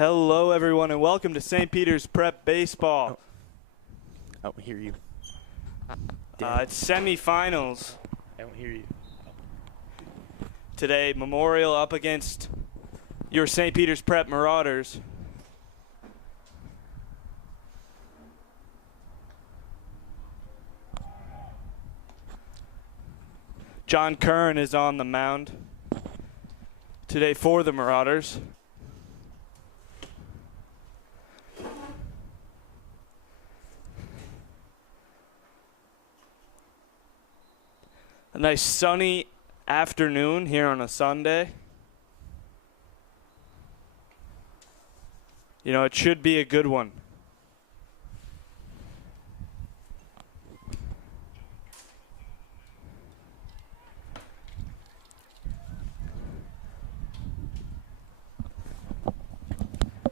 Hello, everyone, and welcome to St. Peter's Prep Baseball. I don't hear you. It's semifinals. I don't hear you. Today, Memorial up against your St. Peter's Prep Marauders. John Curran is on the mound today for the Marauders. A nice sunny afternoon here on a Sunday. You know, it should be a good one.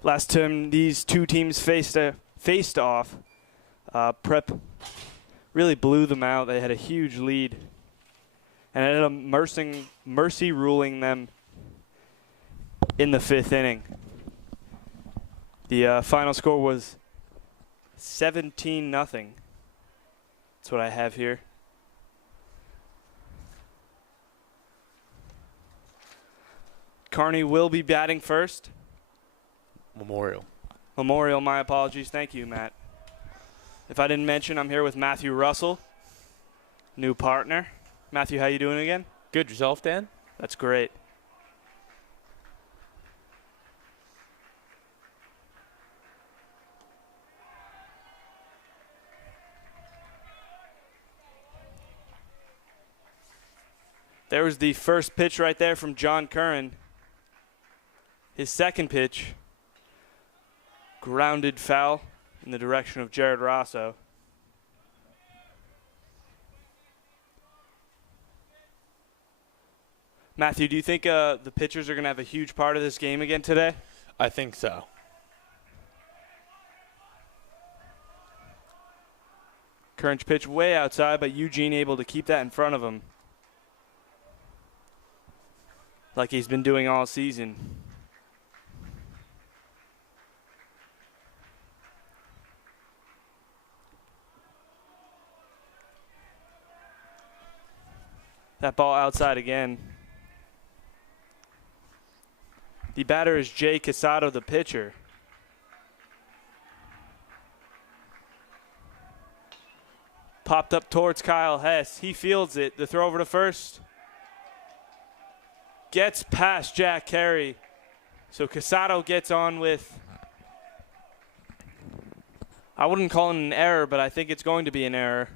Last time these two teams faced off, Prep really blew them out. They had a huge lead and ended up mercy ruling them in the fifth inning. The final score was 17-0. That's what I have here. Carney will be batting first. Memorial, my apologies. Thank you, Matt. If I didn't mention, I'm here with Matthew Russell, new partner. Matthew, how you doing again? Good. Yourself, Dan? That's great. There was the first pitch right there from John Curran. His second pitch, grounded foul in the direction of Jared Rosso. Matthew, do you think the pitchers are going to have a huge part of this game again today? I think so. Curran's pitch way outside, but Eugene able to keep that in front of him, like he's been doing all season. That ball outside again. The batter is Jay Casado, the pitcher. Popped up towards Kyle Hess. He fields it. The throw over to first. Gets past Jack Carey. So Casado gets on with, I wouldn't call it an error, but I think it's going to be an error.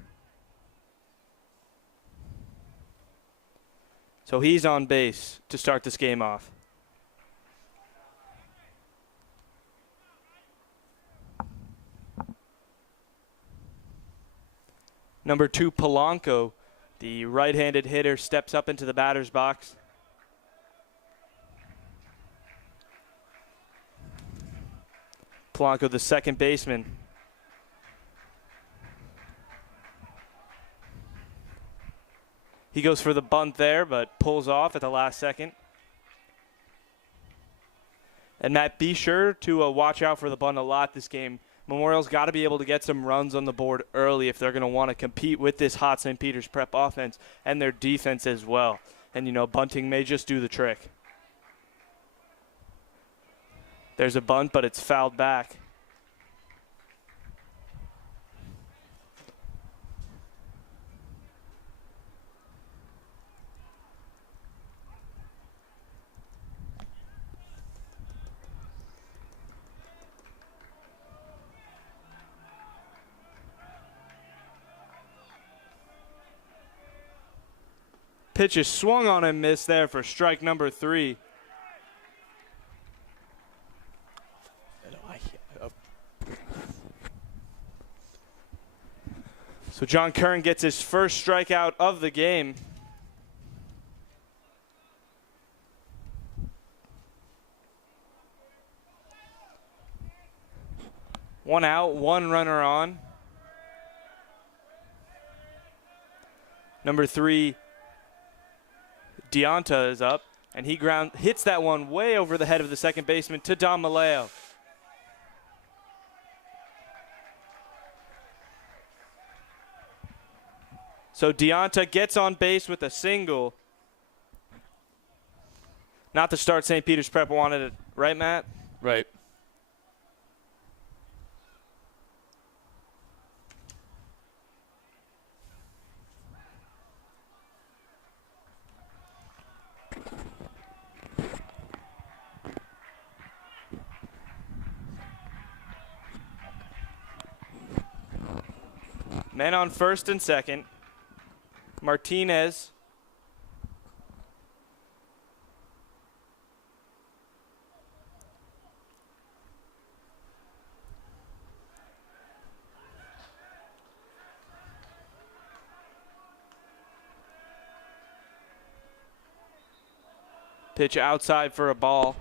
So he's on base to start this game off. Number 2, Polanco, the right-handed hitter, steps up into the batter's box. Polanco, the second baseman. He goes for the bunt there, but pulls off at the last second. And Matt, be sure to watch out for the bunt a lot this game. Memorial's got to be able to get some runs on the board early if they're going to want to compete with this hot St. Peter's Prep offense and their defense as well. And, you know, bunting may just do the trick. There's a bunt, but it's fouled back. Pitch is swung on and missed there for strike number 3. So John Curran gets his first strikeout of the game. One out, one runner on. Number 3, Deonta is up, and he hits that one way over the head of the second baseman to Don Maleo. So Deonta gets on base with a single. Not the start St. Peter's Prep wanted it, right, Matt? Right. Men on first and second. Martinez. Pitch outside for a ball.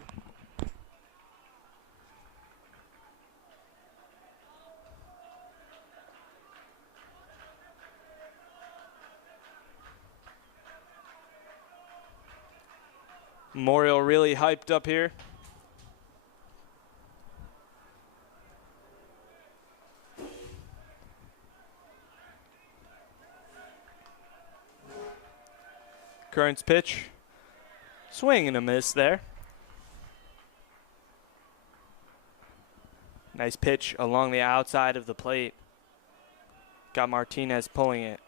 Memorial really hyped up here. Current's pitch. Swing and a miss there. Nice pitch along the outside of the plate. Got Martinez pulling it.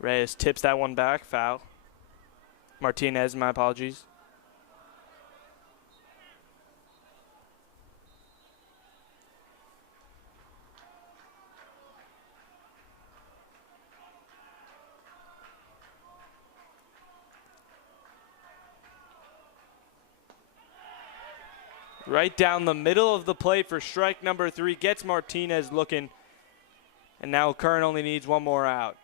Reyes tips that one back, foul. Martinez, my apologies. Right down the middle of the plate for strike number 3. Gets Martinez looking. And now Kern only needs one more out.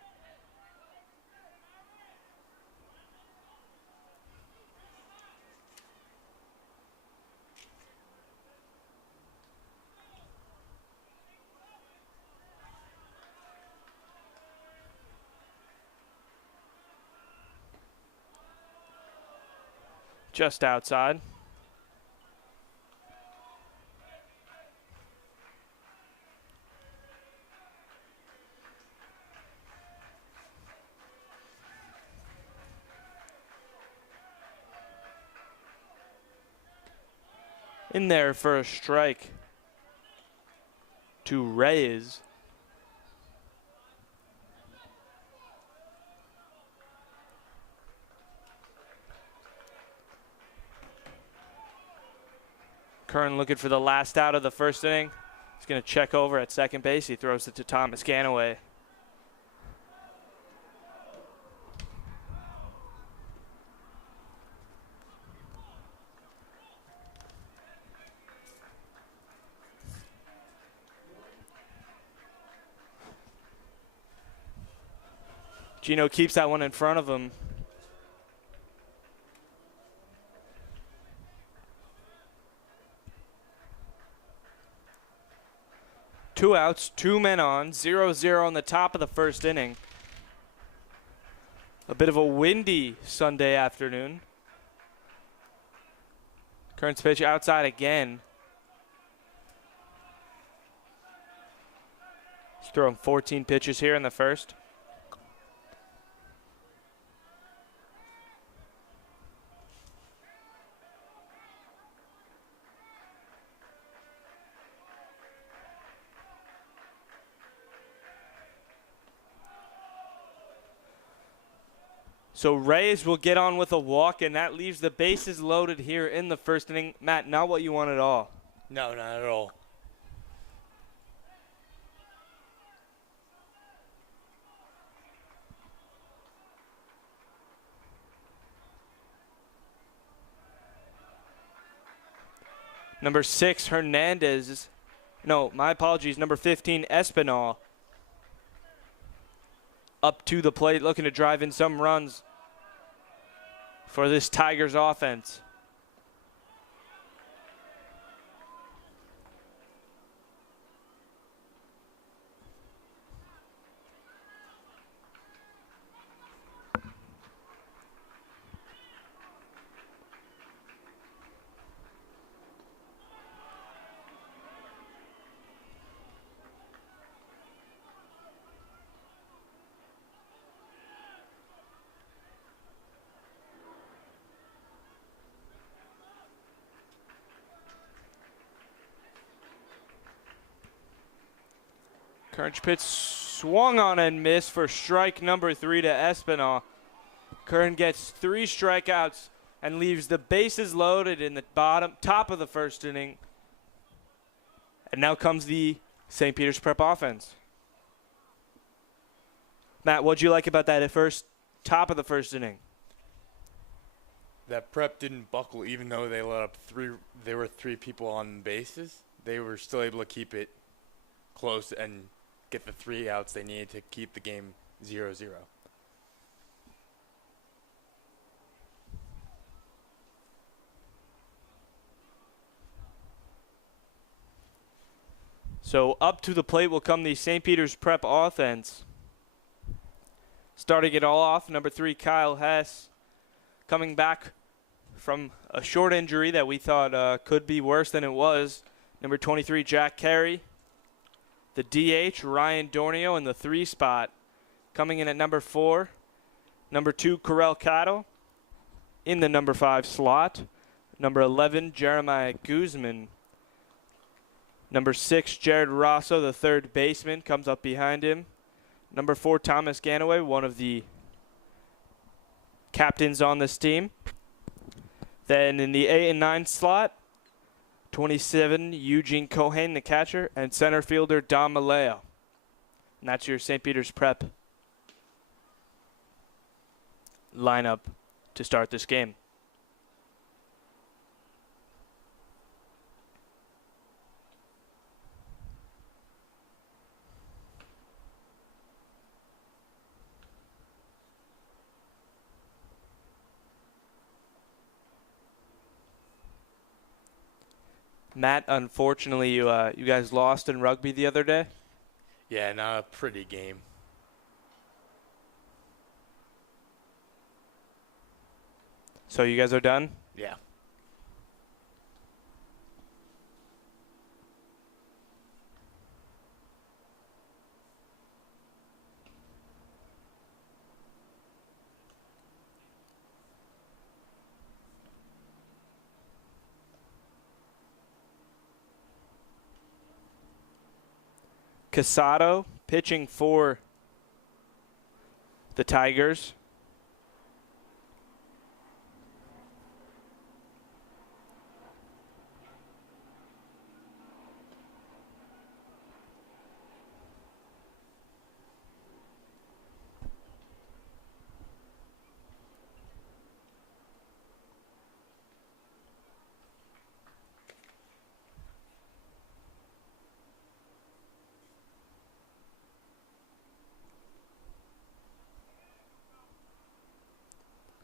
Just outside. In there for a strike to Reyes. Kern looking for the last out of the first inning. He's going to check over at second base. He throws it to Thomas Ganaway. Gino keeps that one in front of him. Two outs, 2 men on, 0-0 on the top of the first inning. A bit of a windy Sunday afternoon. Kern's pitch outside again. He's throwing 14 pitches here in the first. So Reyes will get on with a walk, and that leaves the bases loaded here in the first inning. Matt, not what you want at all. No, not at all. Number 6, Hernandez. No, my apologies. Number 15, Espinal. Up to the plate, looking to drive in some runs for this Tigers offense. Current pitch swung on and missed for strike number 3 to Espinal. Kern gets 3 strikeouts and leaves the bases loaded in the top of the first inning. And now comes the St. Peter's Prep offense. Matt, what'd you like about that at top of the first inning? That Prep didn't buckle even though they let up there were 3 people on bases. They were still able to keep it close and get the 3 outs they needed to keep the game 0-0. So up to the plate will come the St. Peter's Prep offense. Starting it all off, number 3, Kyle Hess, coming back from a short injury that we thought could be worse than it was. Number 23, Jack Carey. The DH, Ryan Dornio in the 3 spot. Coming in at number 4, number 2, Corel Cattle in the number 5 slot. Number 11, Jeremiah Guzman. Number 6, Jared Rosso, the 3rd baseman, comes up behind him. Number 4, Thomas Ganaway, one of the captains on this team. Then in the 8 and 9 slot, 27, Eugene Cohen, the catcher, and center fielder Dom Maleo. And that's your St. Peter's Prep lineup to start this game. Matt, unfortunately, you guys lost in rugby the other day. Yeah, not a pretty game. So you guys are done? Yeah. Casado pitching for the Tigers.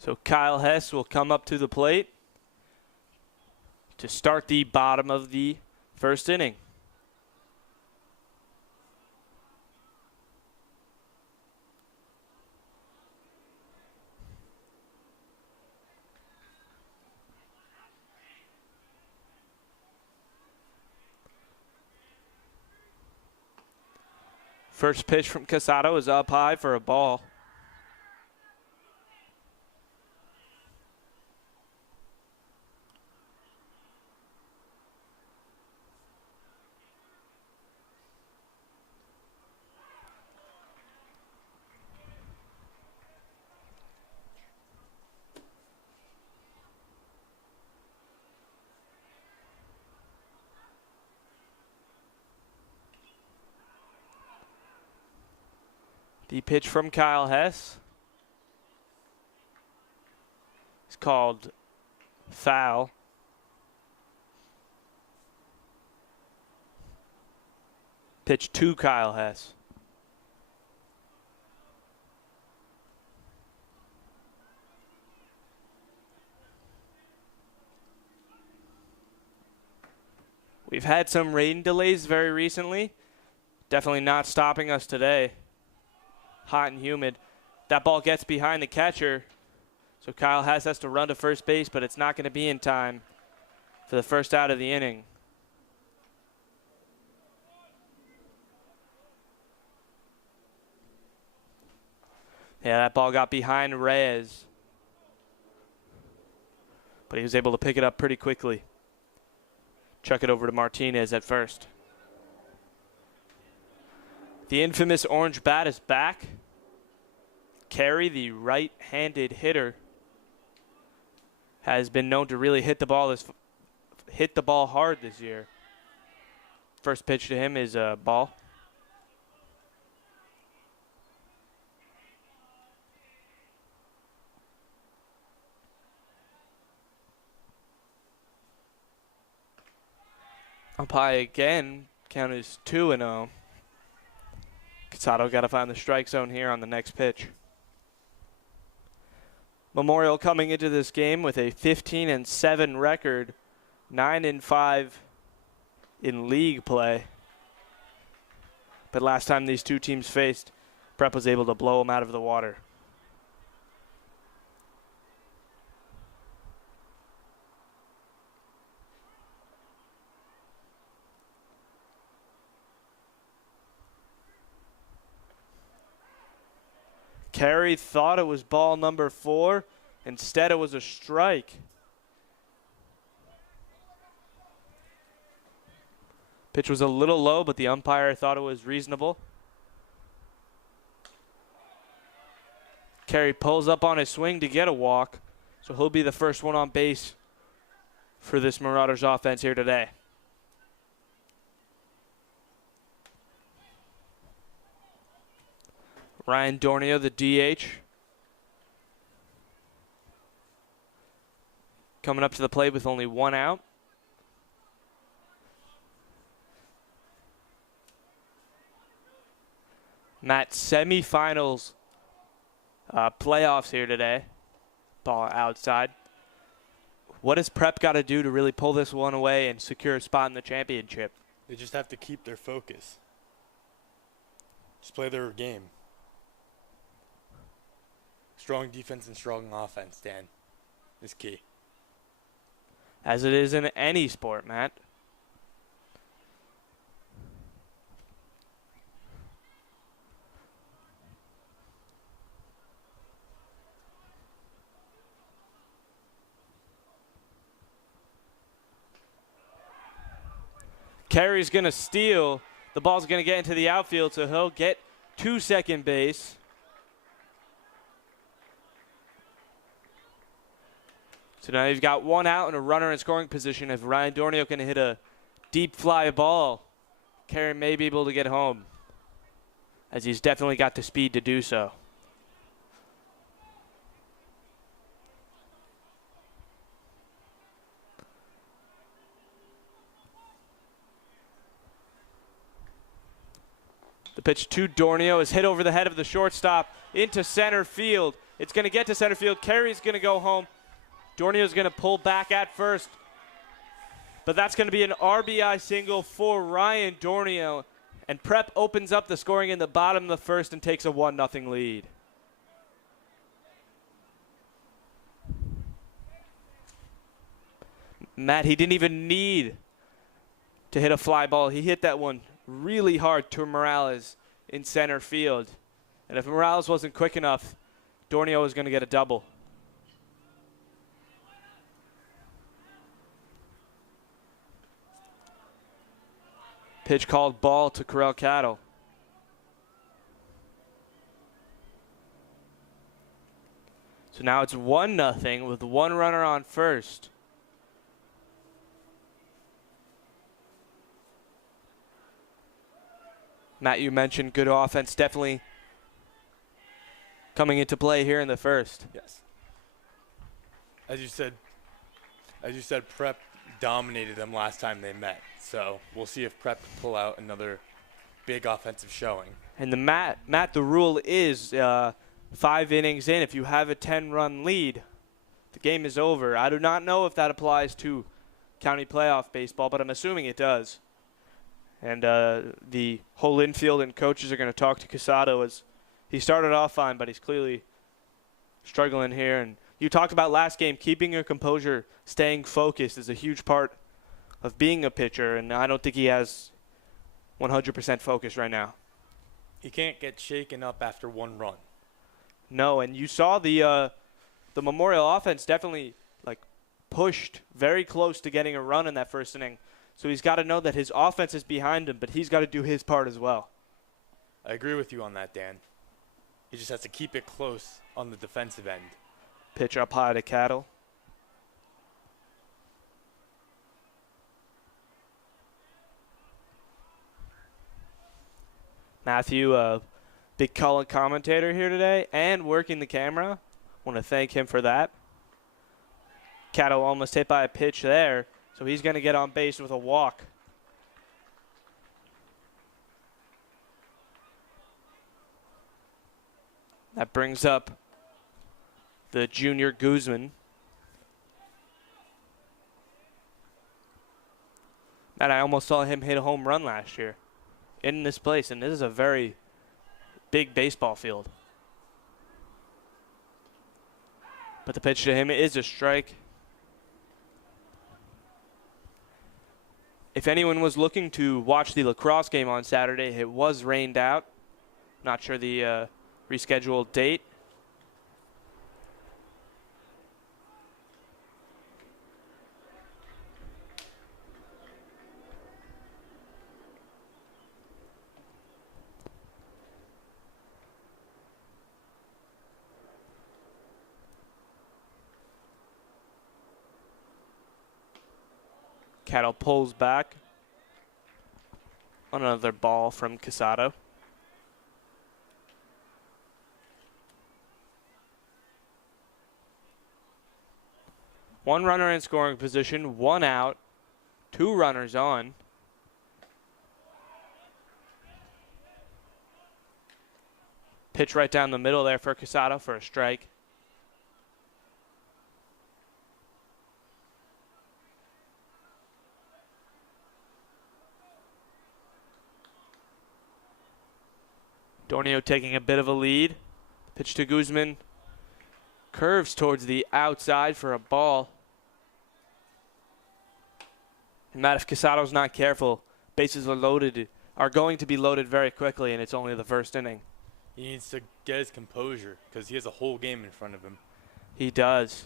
So Kyle Hess will come up to the plate to start the bottom of the first inning. First pitch from Casado is up high for a ball. The pitch from Kyle Hess is called foul. Pitch to Kyle Hess. We've had some rain delays very recently. Definitely not stopping us today. Hot and humid. That ball gets behind the catcher. So Kyle Hess has to run to first base, but it's not going to be in time for the first out of the inning. Yeah, that ball got behind Reyes. But he was able to pick it up pretty quickly. Chuck it over to Martinez at first. The infamous orange bat is back. Carey, the right-handed hitter, has been known to really hit the ball hard this year. First pitch to him is a ball. Umpire again. Count is 2-0. Casado got to find the strike zone here on the next pitch. Memorial coming into this game with a 15-7 record, 9-5 in league play. But last time these two teams faced, Prep was able to blow them out of the water. Carey thought it was ball number 4. Instead, it was a strike. Pitch was a little low, but the umpire thought it was reasonable. Carey pulls up on his swing to get a walk, so he'll be the first one on base for this Marauders offense here today. Ryan Dornio, the DH, coming up to the plate with only 1 out. Matt, semifinals playoffs here today. Ball outside. What has Prep got to do to really pull this one away and secure a spot in the championship? They just have to keep their focus. Just play their game. Strong defense and strong offense, Dan, is key. As it is in any sport, Matt. Carey's going to steal. The ball's going to get into the outfield, so he'll get to second base. So now you've got 1 out and a runner in scoring position. If Ryan Dornio can hit a deep fly ball, Carey may be able to get home, as he's definitely got the speed to do so. The pitch to Dornio is hit over the head of the shortstop into center field. It's going to get to center field. Carey's going to go home. Dornio's going to pull back at first. But that's going to be an RBI single for Ryan Dornio. And Prep opens up the scoring in the bottom of the first and takes a 1-0 lead. Matt, he didn't even need to hit a fly ball. He hit that one really hard to Morales in center field. And if Morales wasn't quick enough, Dornio was going to get a double. Pitch called ball to Corral Cattle. So now it's 1-0 with 1 runner on first. Matt, you mentioned good offense definitely coming into play here in the first. Yes. As you said, Prep dominated them last time they met. So we'll see if Prep can pull out another big offensive showing. And Matt, the rule is 5 innings in. If you have a 10-run lead, the game is over. I do not know if that applies to county playoff baseball, but I'm assuming it does. And the whole infield and coaches are going to talk to Casado as he started off fine, but he's clearly struggling here. And you talked about last game, keeping your composure, staying focused is a huge part of being a pitcher, and I don't think he has 100% focus right now. He can't get shaken up after 1 run. No, and you saw the Memorial offense definitely pushed very close to getting a run in that first inning. So he's got to know that his offense is behind him, but he's got to do his part as well. I agree with you on that, Dan. He just has to keep it close on the defensive end. Pitch up high to Cattle. Matthew, big color commentator here today and working the camera. Want to thank him for that. Cattle almost hit by a pitch there, so he's going to get on base with a walk. That brings up the junior Guzman. And I almost saw him hit a home run last year in this place, and this is a very big baseball field. But the pitch to him is a strike. If anyone was looking to watch the lacrosse game on Saturday, it was rained out. Not sure the rescheduled date. Cattle pulls back on another ball from Casado. One runner in scoring position, one out, two runners on. Pitch right down the middle there for Casado for a strike. Dornio taking a bit of a lead. Pitch to Guzman. Curves towards the outside for a ball. And Matt, if Casado's not careful, bases are going to be loaded very quickly, and it's only the first inning. He needs to get his composure because he has a whole game in front of him. He does.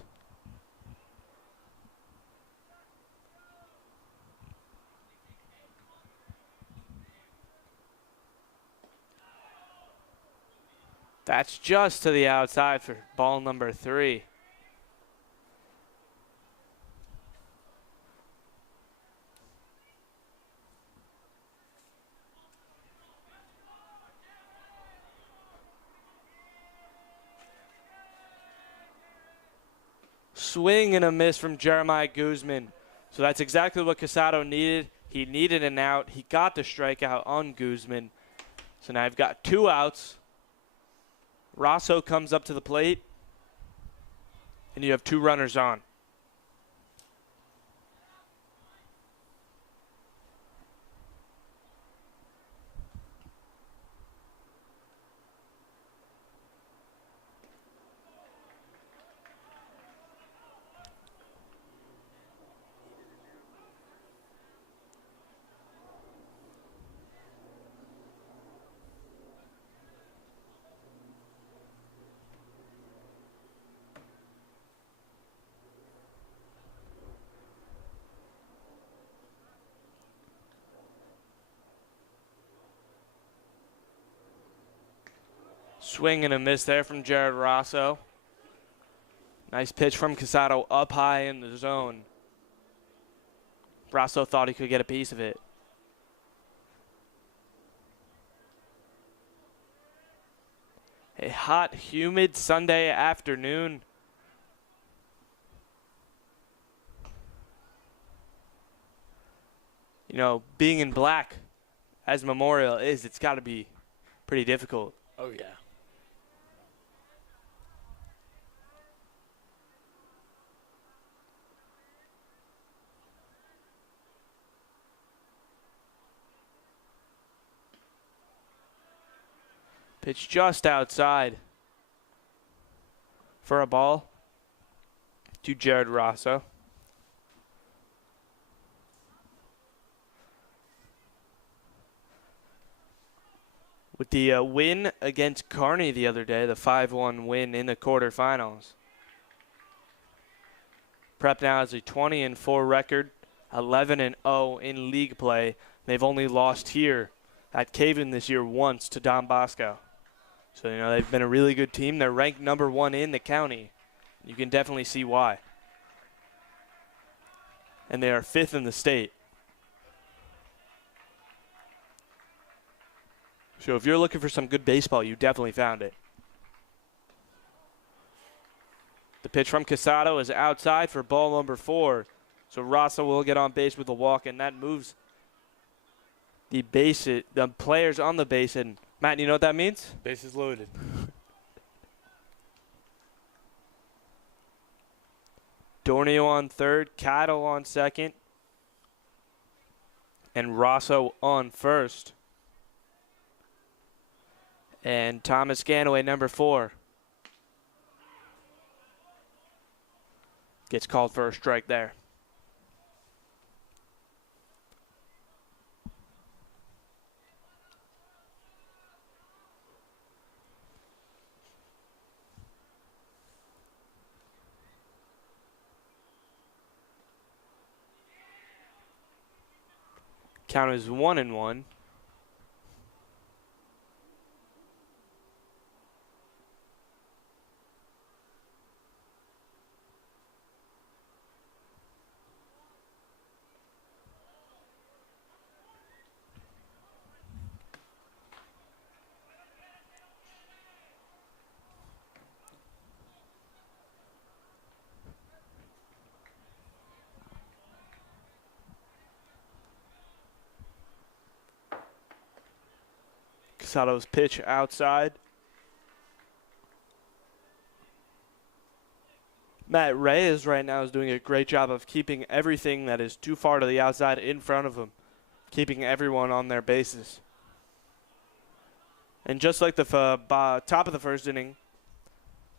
That's just to the outside for ball number 3. Swing and a miss from Jeremiah Guzman. So that's exactly what Casado needed. He needed an out. He got the strikeout on Guzman. So now I've got 2 outs. Rosso comes up to the plate, and you have 2 runners on. Swing and a miss there from Jared Rosso. Nice pitch from Casado up high in the zone. Rosso thought he could get a piece of it. A hot, humid Sunday afternoon. You know, being in black as Memorial is, it's got to be pretty difficult. Oh, yeah. Pitch just outside for a ball to Jared Rosso. With the win against Kearney the other day, the 5-1 win in the quarterfinals. Prep now has a 20-4 record, 11-0 in league play. They've only lost here at Caven this year once to Don Bosco. So, they've been a really good team. They're ranked number 1 in the county. You can definitely see why. And they are 5th in the state. So if you're looking for some good baseball, you definitely found it. The pitch from Casado is outside for ball number 4. So Rasa will get on base with a walk, and that moves the players on the base. And Matt, you know what that means? Bases loaded. Dornio on third, Cattle on second, and Rosso on first. And Thomas Ganaway, number 4, gets called for a strike there. Count is 1-1. Casado's pitch outside. Matt Reyes right now is doing a great job of keeping everything that is too far to the outside in front of him, keeping everyone on their bases. And just like the top of the first inning,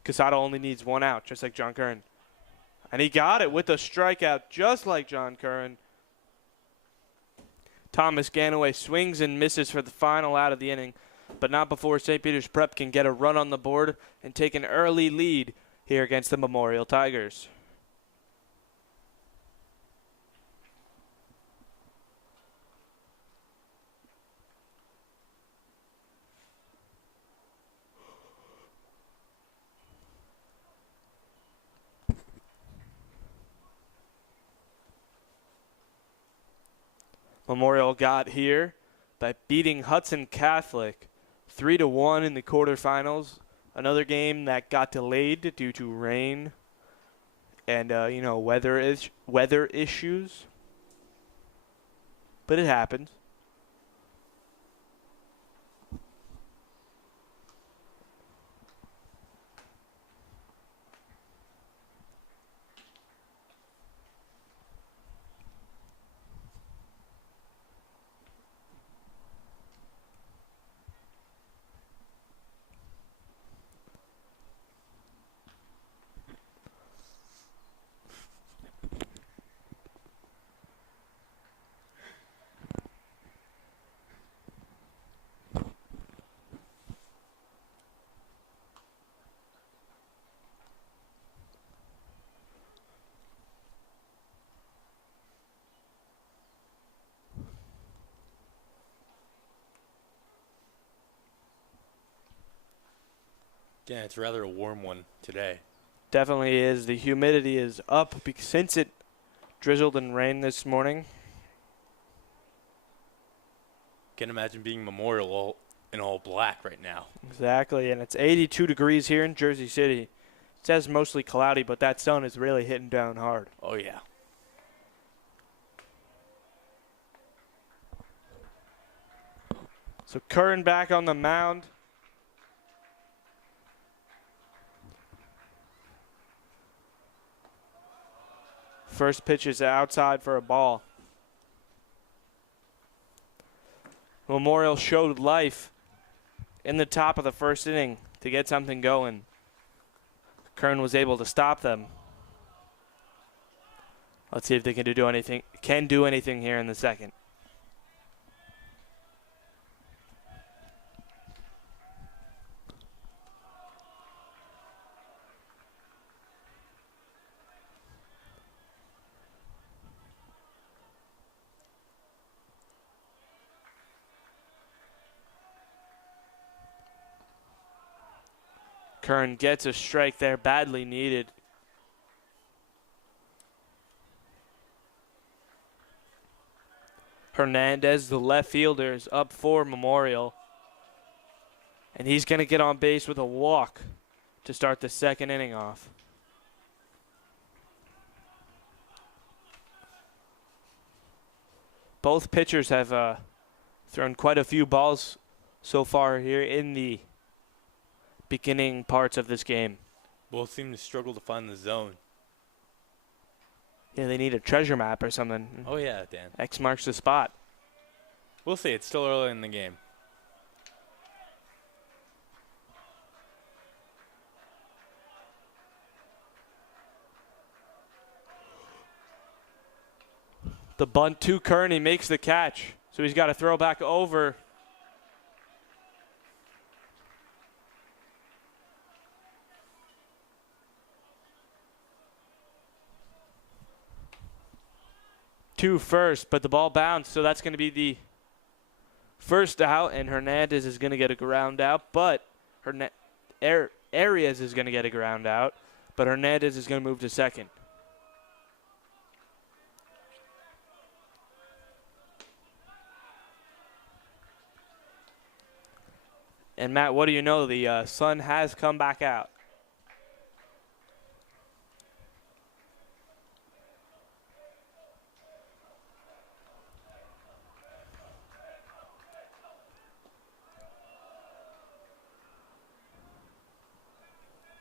Casado only needs 1 out, just like John Curran. And he got it with a strikeout, just like John Curran. Thomas Ganaway swings and misses for the final out of the inning, but not before St. Peter's Prep can get a run on the board and take an early lead here against the Memorial Tigers. Memorial got here by beating Hudson Catholic 3-1 in the quarterfinals. Another game that got delayed due to rain and weather issues. But it happens. Yeah, it's rather a warm one today. Definitely is. The humidity is up since it drizzled and rained this morning. Can't imagine being Memorial in all black right now. Exactly, and it's 82 degrees here in Jersey City. It says mostly cloudy, but that sun is really hitting down hard. Oh, yeah. So Curran back on the mound. First pitch is outside for a ball. Memorial showed life in the top of the first inning to get something going. Curran was able to stop them. Let's see if they can do anything here in the second. Kern gets a strike there, badly needed. Hernandez, the left fielder, is up for Memorial. And he's going to get on base with a walk to start the second inning off. Both pitchers have thrown quite a few balls so far here in the beginning parts of this game. Both seem to struggle to find the zone. Yeah, they need a treasure map or something. Oh, yeah, Dan. X marks the spot. We'll see. It's still early in the game. The bunt to Kern, he makes the catch. So he's got to throw back over. To first, but the ball bounced, so that's going to be the first out, and Hernandez is going to get a ground out, but Arias is going to get a ground out, but Hernandez is going to move to second. And Matt, what do you know? The sun has come back out.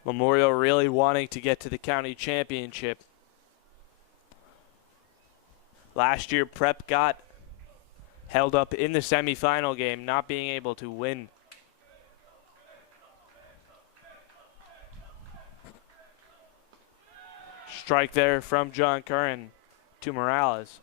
Memorial really wanting to get to the county championship. Last year, Prep got held up in the semifinal game, not being able to win. Strike there from John Curran to Morales.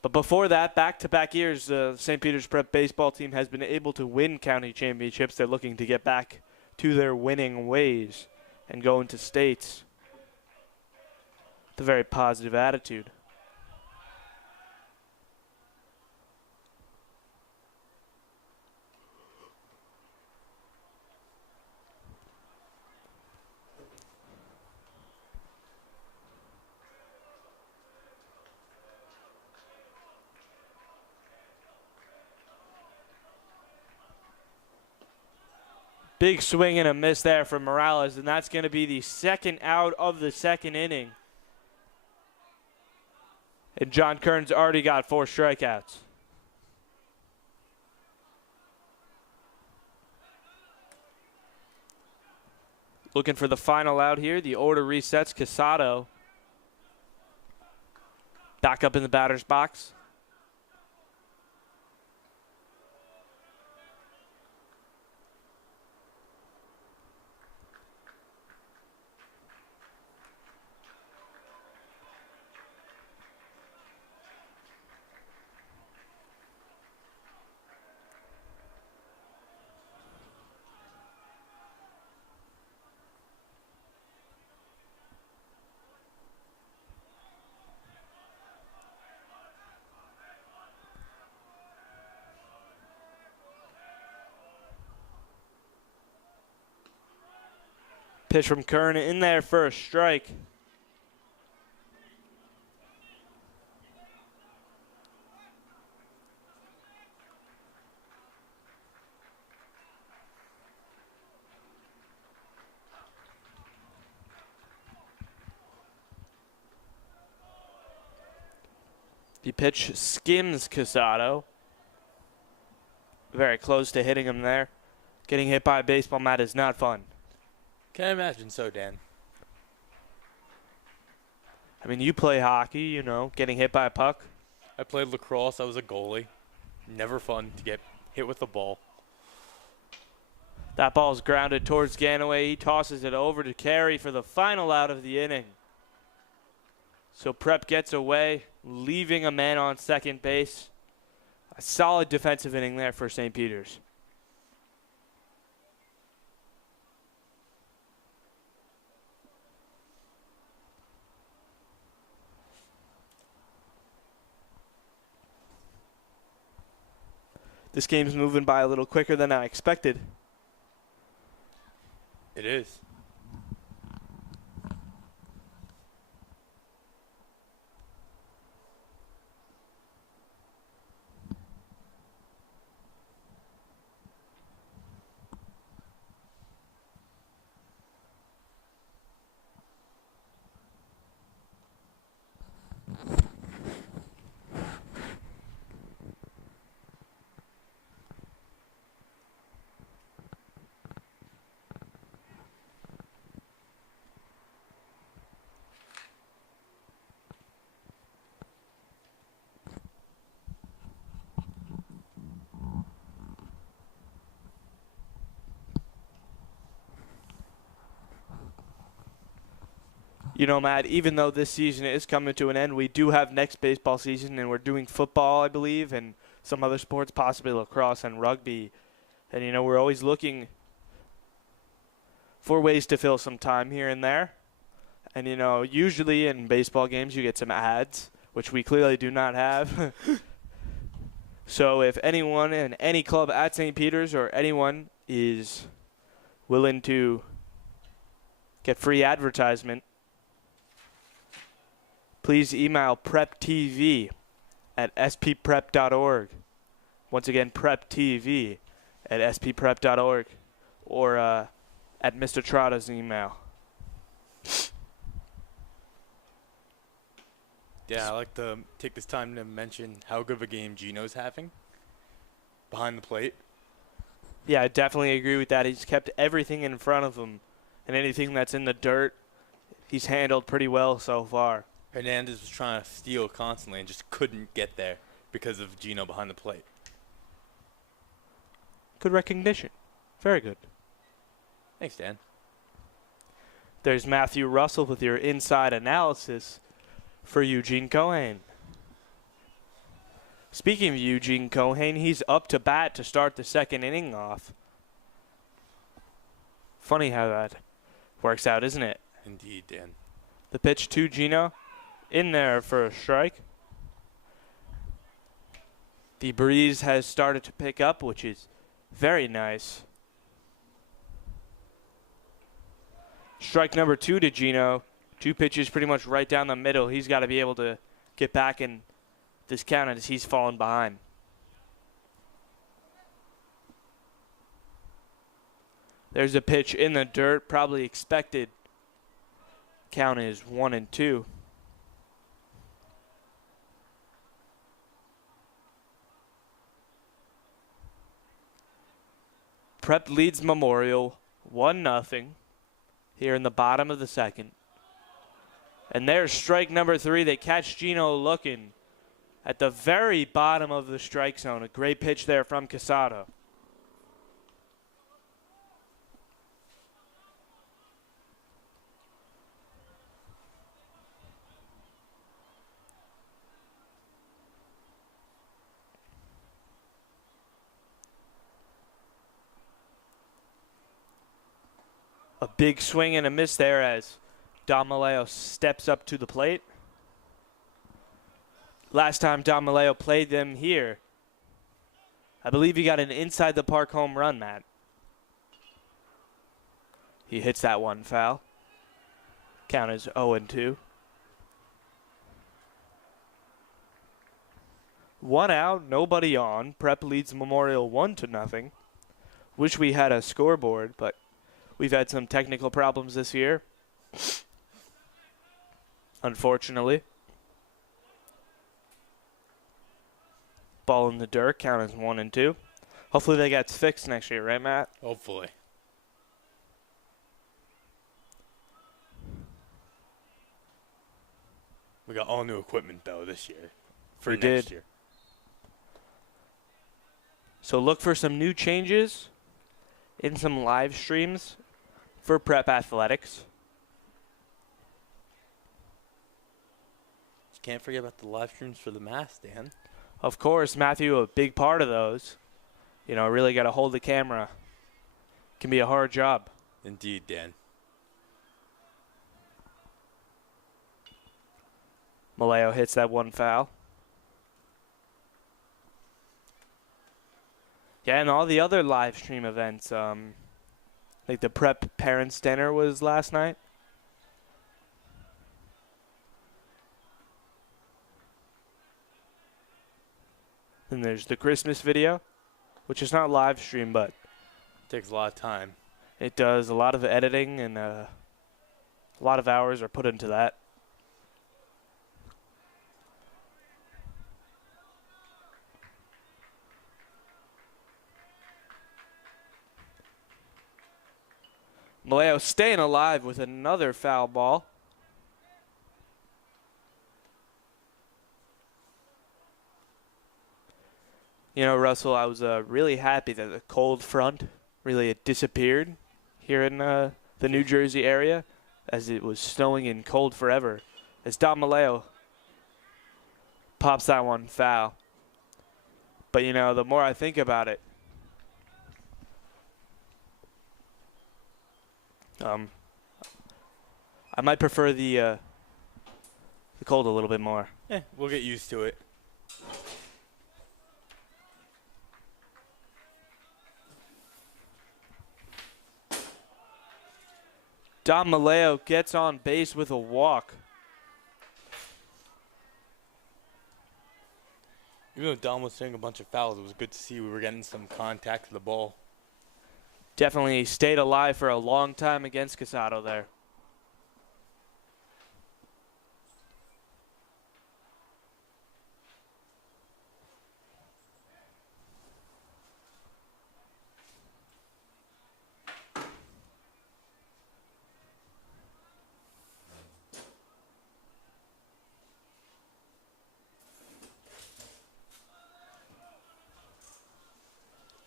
But before that, back-to-back years, the St. Peter's Prep baseball team has been able to win county championships. They're looking to get back to their winning ways and go into states with a very positive attitude. Big swing and a miss there from Morales, and that's going to be the second out of the second inning. And John Kern's already got 4 strikeouts. Looking for the final out here. The order resets. Casado back up in the batter's box. Pitch from Kern in there for a strike. The pitch skims Casado. Very close to hitting him there. Getting hit by a baseball mat is not fun. Can I imagine so, Dan? I mean, you play hockey, you know, getting hit by a puck. I played lacrosse. I was a goalie. Never fun to get hit with the ball. That ball's grounded towards Ganaway. He tosses it over to Carey for the final out of the inning. So Prep gets away, leaving a man on second base. A solid defensive inning there for St. Peter's. This game's moving by a little quicker than I expected. It is. You know, Matt, even though this season is coming to an end, we do have next baseball season, and we're doing football, I believe, and some other sports, possibly lacrosse and rugby. And, you know, we're always looking for ways to fill some time here and there. And, you know, usually in baseball games you get some ads, which we clearly do not have. So if anyone in any club at St. Peter's or anyone is willing to get free advertisement, please email preptv@spprep.org. Once again, preptv@spprep.org, or at Mr. Trotta's email. Yeah, I like to take this time to mention how good of a game Gino's having behind the plate. Yeah, I definitely agree with that. He's kept everything in front of him, and anything that's in the dirt, he's handled pretty well so far. Hernandez was trying to steal constantly and just couldn't get there because of Gino behind the plate. Good recognition. Very good. Thanks, Dan. There's Matthew Russell with your inside analysis for Eugene Cohen. Speaking of Eugene Cohen, he's up to bat to start the second inning off. Funny how that works out, isn't it? Indeed, Dan. The pitch to Gino, in there for a strike. The breeze has started to pick up, which is very nice. Strike number 2 to Gino. 2 pitches pretty much right down the middle. He's got to be able to get back in this count as he's fallen behind. There's a pitch in the dirt, probably expected. Count is 1-2. Prep leads Memorial 1-0 here in the bottom of the second. And there's strike number 3. They catch Gino looking at the very bottom of the strike zone. A great pitch there from Quesada. A big swing and a miss there as Don Maleo steps up to the plate. Last time Don Maleo played them here, I believe he got an inside the park home run, Matt. He hits that one foul. Count is 0-2. 1 out, nobody on. Prep leads Memorial 1-0. Wish we had a scoreboard, but we've had some technical problems this year, unfortunately. Ball in the dirt, count is 1-2. Hopefully that gets fixed next year, right, Matt? Hopefully. We got all new equipment, though, this year. For next year. So look for some new changes in some live streams for Prep Athletics. Just can't forget about the live streams for the Mass, Dan. Of course, Matthew, a big part of those. You know, really got to hold the camera. Can be a hard job. Indeed, Dan. Maleo hits that one foul. Yeah, and all the other live stream events, Like the prep parents' dinner was last night. Then there's the Christmas video, which is not live stream, but Takes a lot of time. it does a lot of editing, and a lot of hours are put into that. Maleo staying alive with another foul ball. You know, Russell, I was really happy that the cold front really had disappeared here in the New Jersey area, as it was snowing and cold forever. As Dom Maleo pops that one foul. But, you know, the more I think about it, I might prefer the cold a little bit more. We'll get used to it. Dom Maleo gets on base with a walk. Even though Dom was saying a bunch of fouls, it was good to see we were getting some contact to the ball. Definitely stayed alive for a long time against Casado there.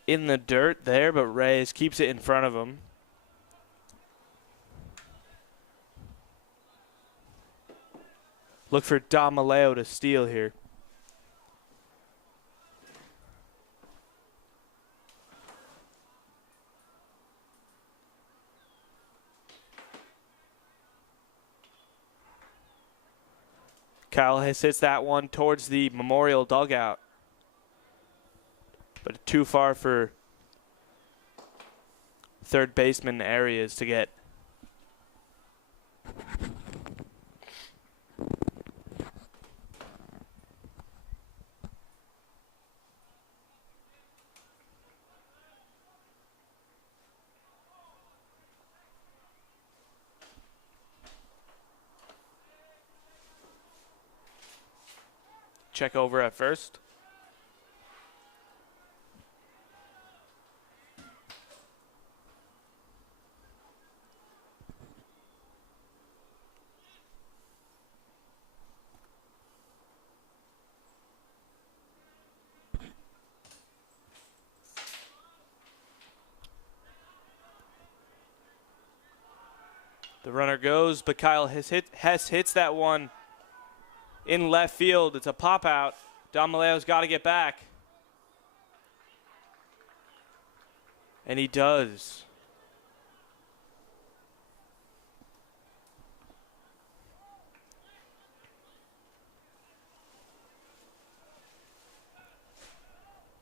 In the dirt there, but Reyes keeps it in front of him. Look for Dom Maleo to steal here. Kyle hits that one towards the Memorial dugout, but too far for third baseman Arias to get. Check over at first. The runner goes, but Kyle Hess hits that one in left field. It's a pop out. Dom Maleo's got to get back. And he does.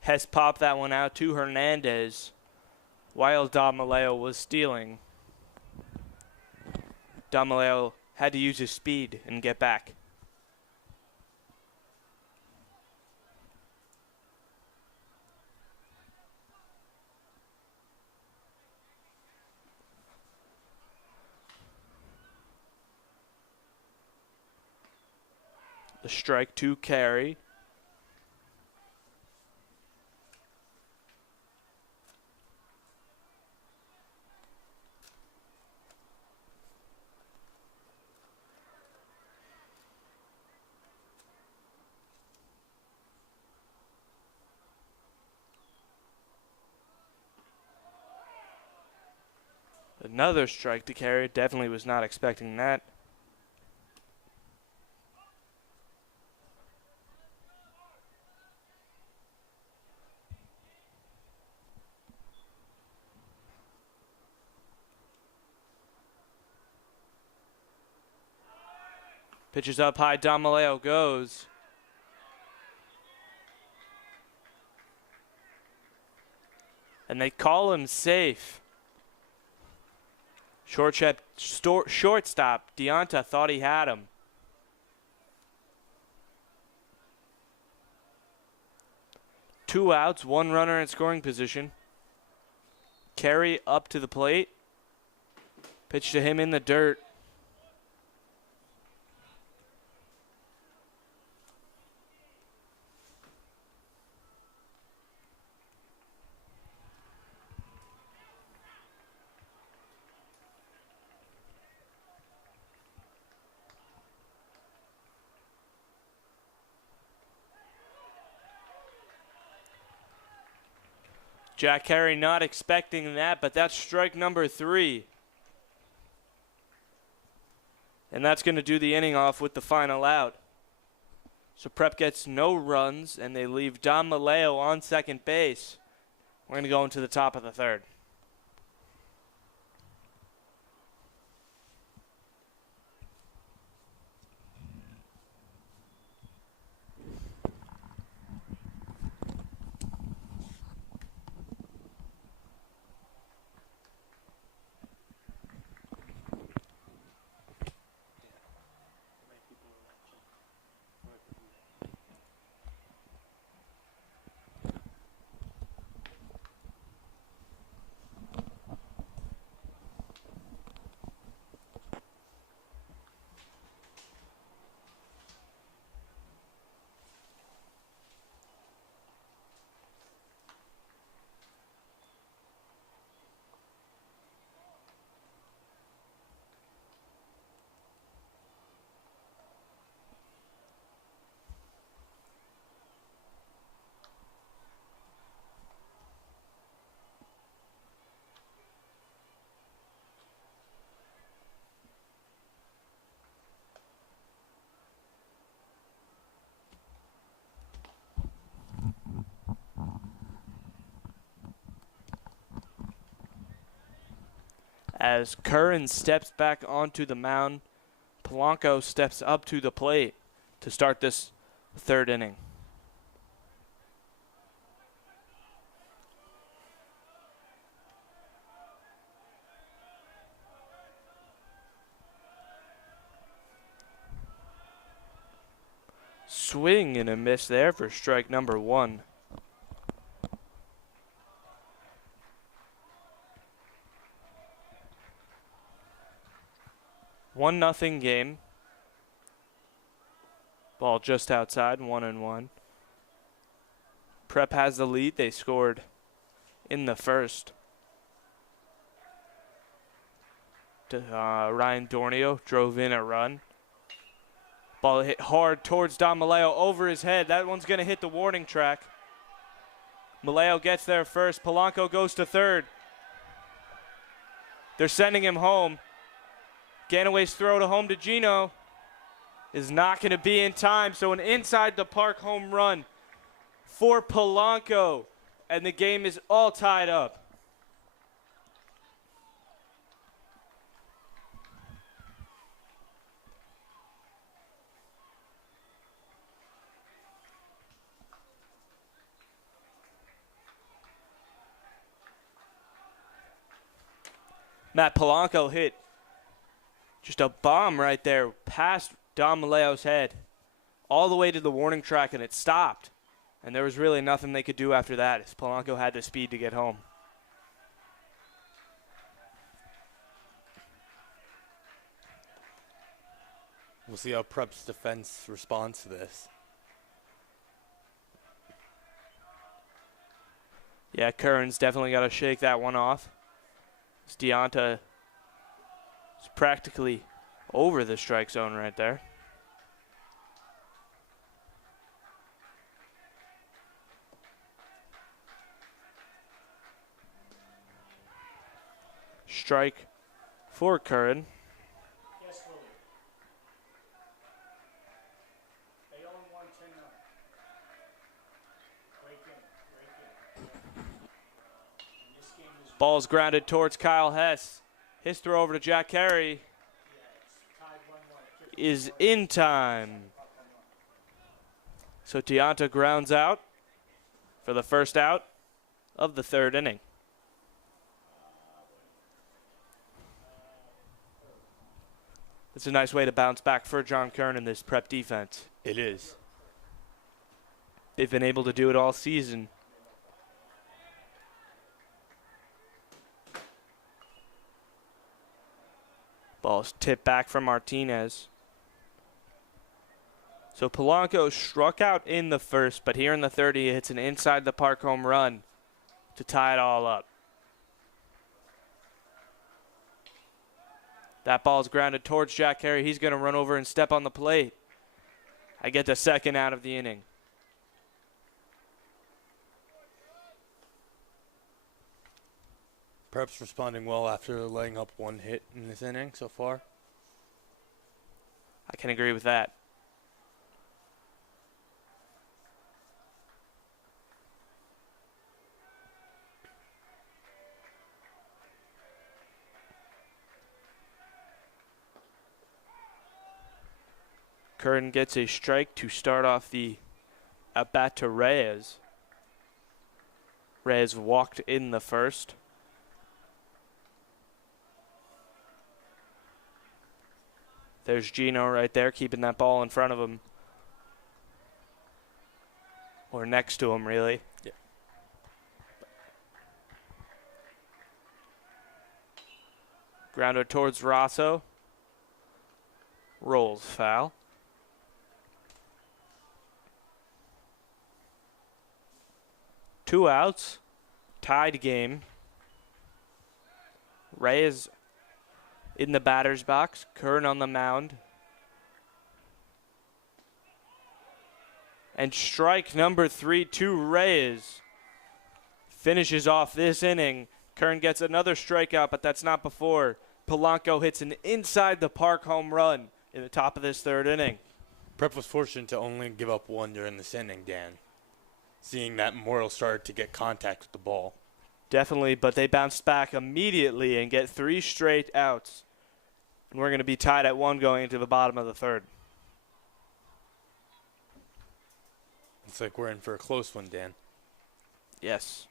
Hess popped that one out to Hernandez while Dom Maleo was stealing. Dom Maleo had to use his speed and get back. The strike to carry. Another strike to carry. Definitely was not expecting that. Pitches up high. Dom Maleo goes. And they call him safe. Shortstop, Deonta thought he had him. Two outs, one runner in scoring position. Carey up to the plate. Pitch to him in the dirt. Jack Carey not expecting that, but that's strike number 3. And that's going to do the inning off with the final out. So Prep gets no runs, and they leave Dom Maleo on second base. We're going to go into the top of the third. As Curran steps back onto the mound, Polanco steps up to the plate to start this third inning. Swing and a miss there for strike number 1. 1-0 game. Ball just outside, 1-1. Prep has the lead. They scored in the first. Ryan Dornio drove in a run. Ball hit hard towards Dom Maleo over his head. That one's going to hit the warning track. Maleo gets there first. Polanco goes to third. They're sending him home. Ganaway's throw to home to Gino is not going to be in time. So an inside the park home run for Polanco. And the game is all tied up. Matt Polanco hit just a bomb right there past Dom Maleo's head all the way to the warning track, and it stopped. And there was really nothing they could do after that as Polanco had the speed to get home. We'll see how Prep's defense responds to this. Yeah, Curran's definitely got to shake that one off. Deonta is practically over the strike zone right there. Strike for Curran. Yes, Willie. They only won 10-9. Great game. And this game is Ball's grounded towards Kyle Hess. His throw over to Jack Carey tied 1-1. is in time. So Deonta grounds out for the first out of the third inning. It's a nice way to bounce back for John Kern in this Prep defense. It is. They've been able to do it all season. Ball's tipped back from Martinez. So Polanco struck out in the first, but here in the third, he hits an inside the park home run to tie it all up. That ball's grounded towards Jack Carey. He's going to run over and step on the plate. I get the second out of the inning. Prep's responding well after laying up one hit in this inning so far. I can agree with that. Curran gets a strike to start off the at-bat to Reyes. Reyes walked in the first. There's Gino right there, keeping that ball in front of him. Or next to him, really. Yeah. Grounder towards Rosso. Rolls foul. Two outs. Tied game. Reyes in the batter's box. Kern on the mound. And strike number 3 to Reyes. Finishes off this inning. Kern gets another strikeout, but that's not before Polanco hits an inside the park home run in the top of this third inning. Prep was fortunate to only give up one during this inning, Dan, seeing that Morrill started to get contact with the ball. Definitely, but they bounced back immediately and get 3 straight outs. And we're going to be tied at 1 going into the bottom of the third. Looks like we're in for a close one, Dan. Yes.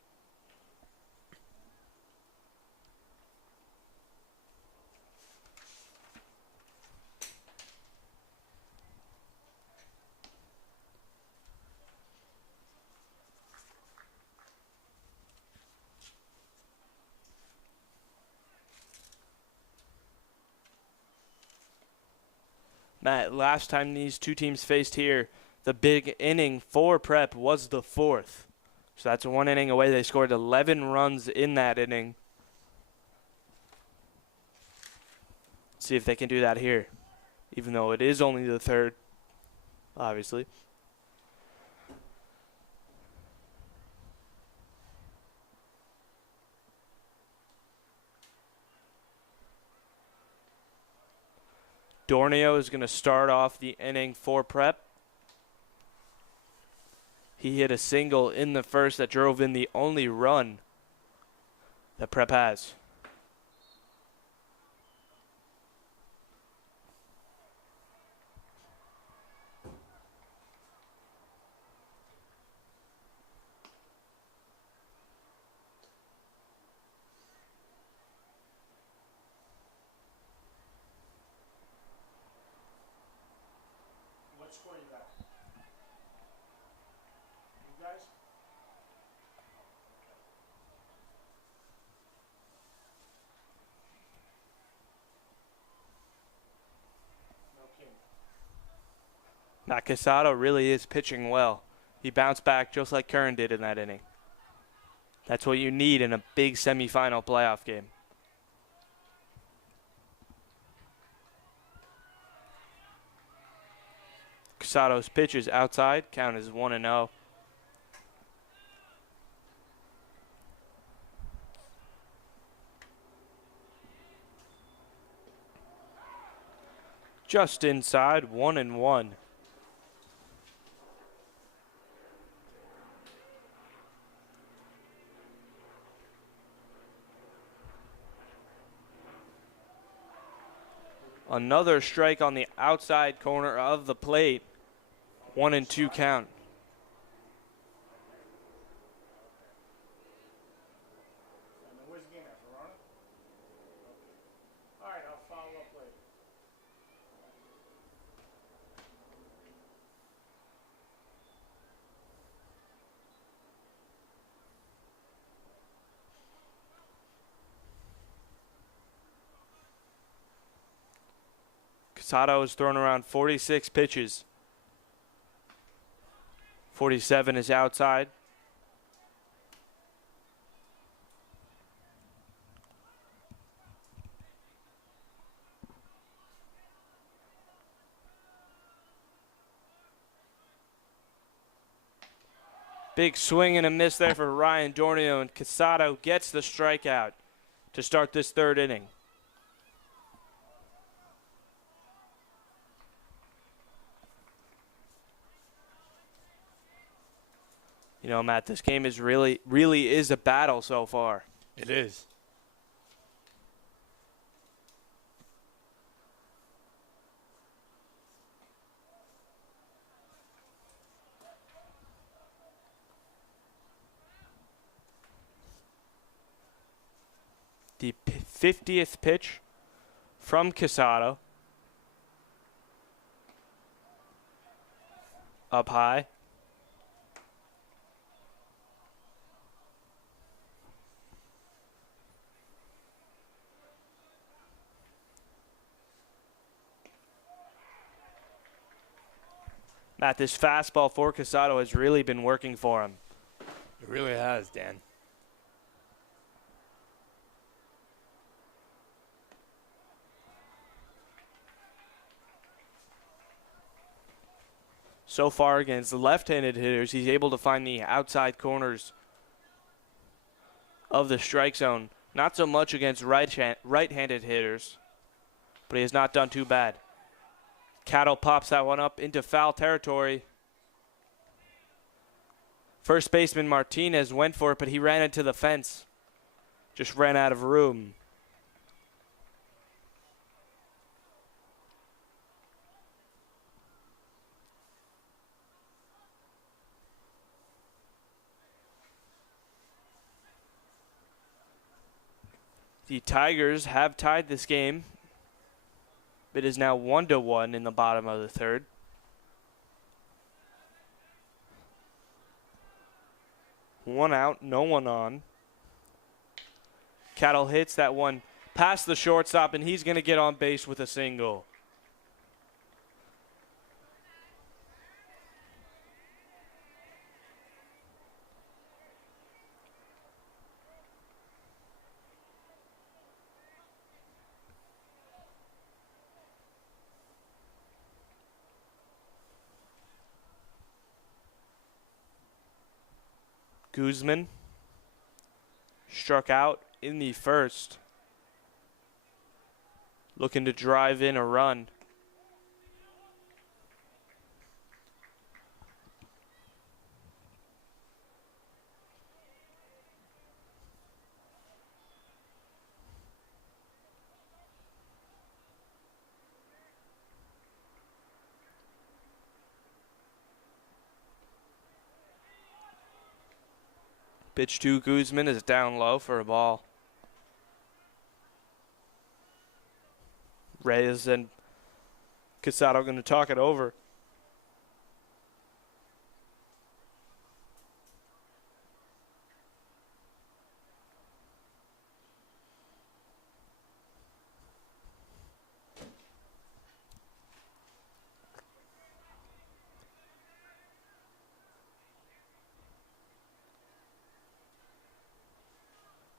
Matt, last time these two teams faced here, the big inning for Prep was the 4th. So that's 1 inning away. They scored 11 runs in that inning. See if they can do that here, even though it is only the 3rd, obviously. Dornio is going to start off the inning for Prep. He hit a single in the first that drove in the only run that Prep has. What score you got? You guys? No kidding. Matt Casado really is pitching well. He bounced back just like Curran did in that inning. That's what you need in a big semifinal playoff game. Casado's pitch is outside. Count is 1-0. Just inside, 1-1. Another strike on the outside corner of the plate. 1-2 count. And then where's the game at? Verona? Okay. All right, I'll follow up later. Casado has thrown around 46 pitches. 47 is outside. Big swing and a miss there for Ryan Dornio, and Casado gets the strikeout to start this third inning. You know, Matt, this game is really is a battle so far. It is. The 50th pitch from Casado. Up high. Matt, this fastball for Casado has really been working for him. It really has, Dan. So far against the left-handed hitters, he's able to find the outside corners of the strike zone. Not so much against right-handed hitters, but he has not done too bad. Cattle pops that one up into foul territory. First baseman Martinez went for it, but he ran into the fence. Just ran out of room. The Tigers have tied this game. It is now 1-1 in the bottom of the third. One out, no one on. Cattle hits that one past the shortstop, and he's going to get on base with a single. Guzman struck out in the first, looking to drive in a run. Pitch to Guzman is down low for a ball. Reyes and Casado going to talk it over.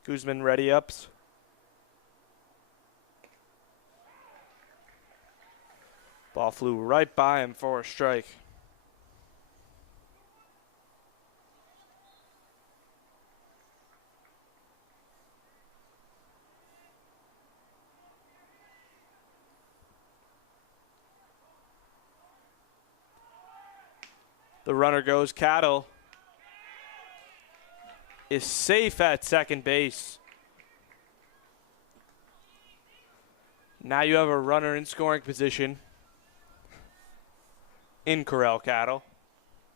Guzman ready ups. Ball flew right by him for a strike. The runner goes. Cattle is safe at second base. Now you have a runner in scoring position in Corral Cattle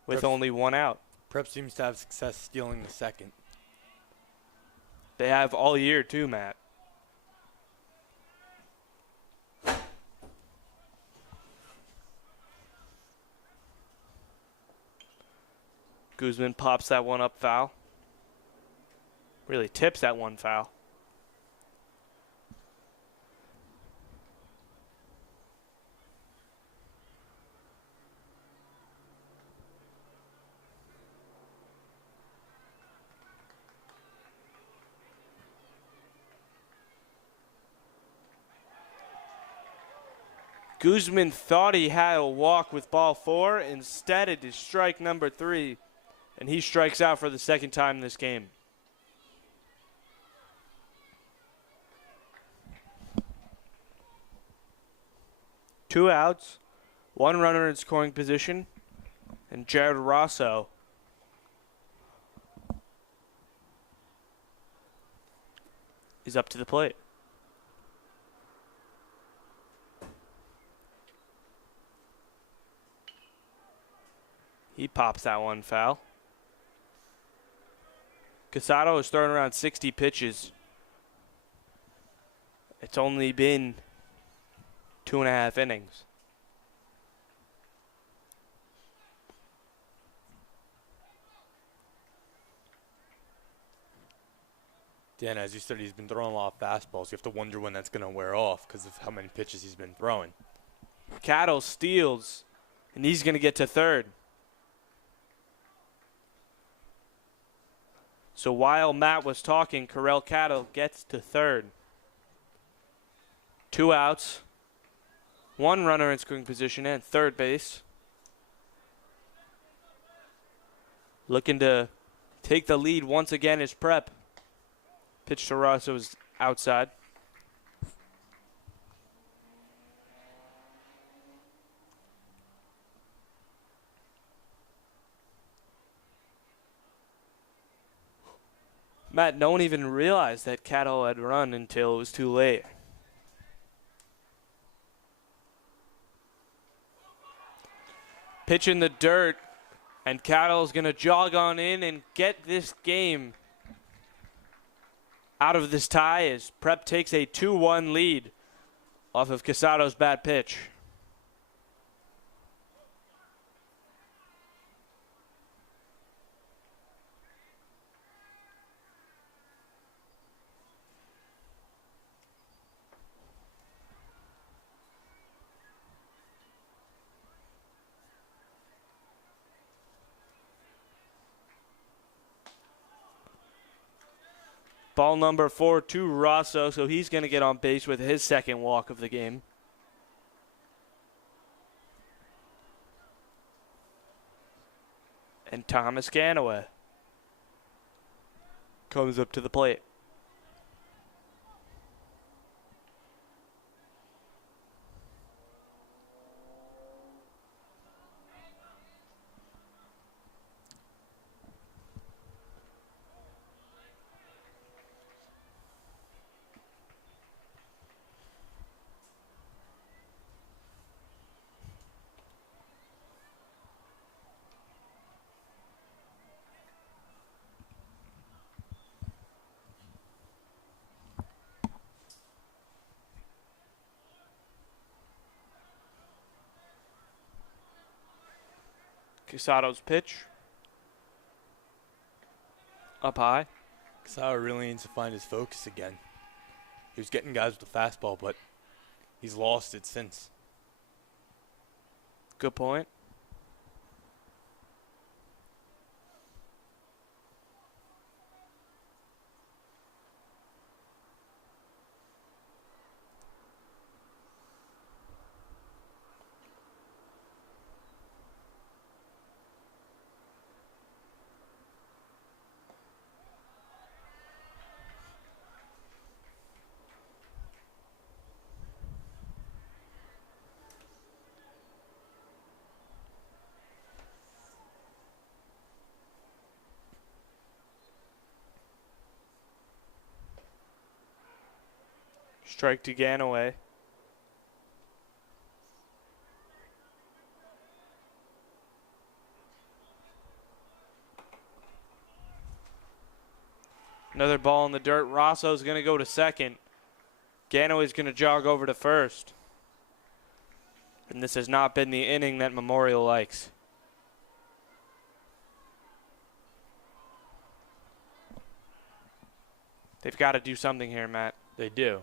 with only one out. Prep seems to have success stealing the second. They have all year too, Matt. Guzman pops that one up foul. Really tips that one foul. Guzman thought he had a walk with ball 4. Instead, it is strike number 3, and he strikes out for the second time this game. Two outs, 1 runner in scoring position, and Jared Rosso is up to the plate. He pops that one foul. Casado is throwing around 60 pitches. It's only been 2.5 innings. Dan, as you said, he's been throwing a lot of fastballs. You have to wonder when that's going to wear off because of how many pitches he's been throwing. Cattle steals, and he's going to get to third. So while Matt was talking, Corel Cattle gets to third. 2 outs, 1 runner in scoring position and third base. Looking to take the lead once again is Prep. Pitch to Rosso is outside. Matt, no one even realized that Cattle had run until it was too late. Pitch in the dirt, and Cattle's going to jog on in and get this game out of this tie as Prep takes a 2-1 lead off of Casado's bad pitch. Ball number 4 to Rosso, so he's going to get on base with his second walk of the game. And Thomas Ganaway comes up to the plate. Casado's pitch. Up high. Casado really needs to find his focus again. He was getting guys with the fastball, but he's lost it since. Good point. Strike to Ganaway. Another ball in the dirt. Rosso's going to go to second. Ganaway's going to jog over to first. And this has not been the inning that Memorial likes. They've got to do something here, Matt. They do.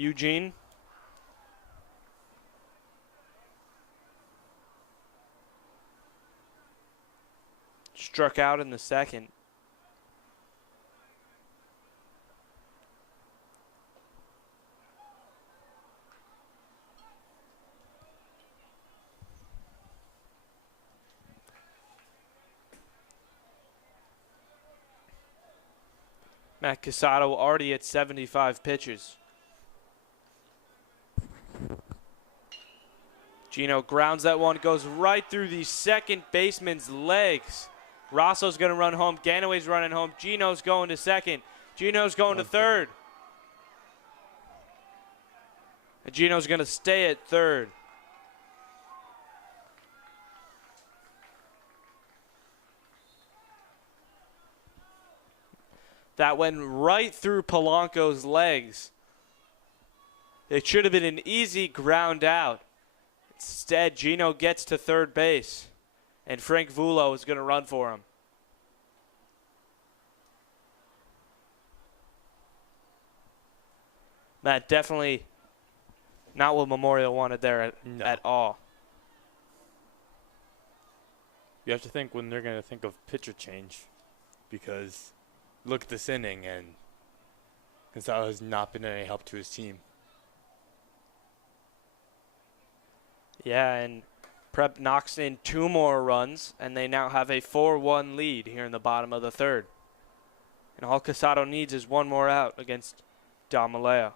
Eugene. Struck out in the second. Matt Casado already at 75 pitches. Gino grounds that one, goes right through the second baseman's legs. Rosso's going to run home. Ganaway's running home. Gino's going to second. Gino's going to third. And Gino's going to stay at third. That went right through Polanco's legs. It should have been an easy ground out. Instead, Gino gets to third base, and Frank Vulo is going to run for him. Matt, definitely not what Memorial wanted there at all. You have to think when they're going to think of pitcher change, because look at this inning, and Gonzalo has not been any help to his team. Yeah, and Prep knocks in 2 more runs, and they now have a 4-1 lead here in the bottom of the third. And all Casado needs is 1 more out against Damaleo.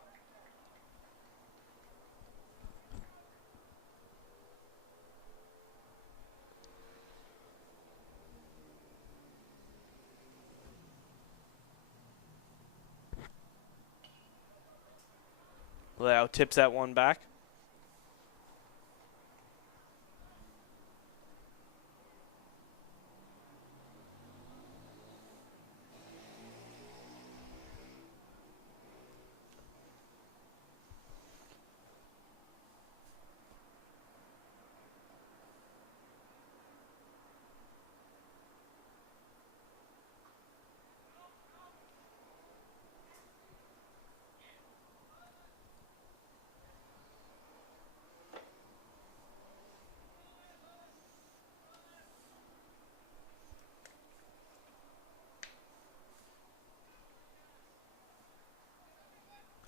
Leo tips that one back.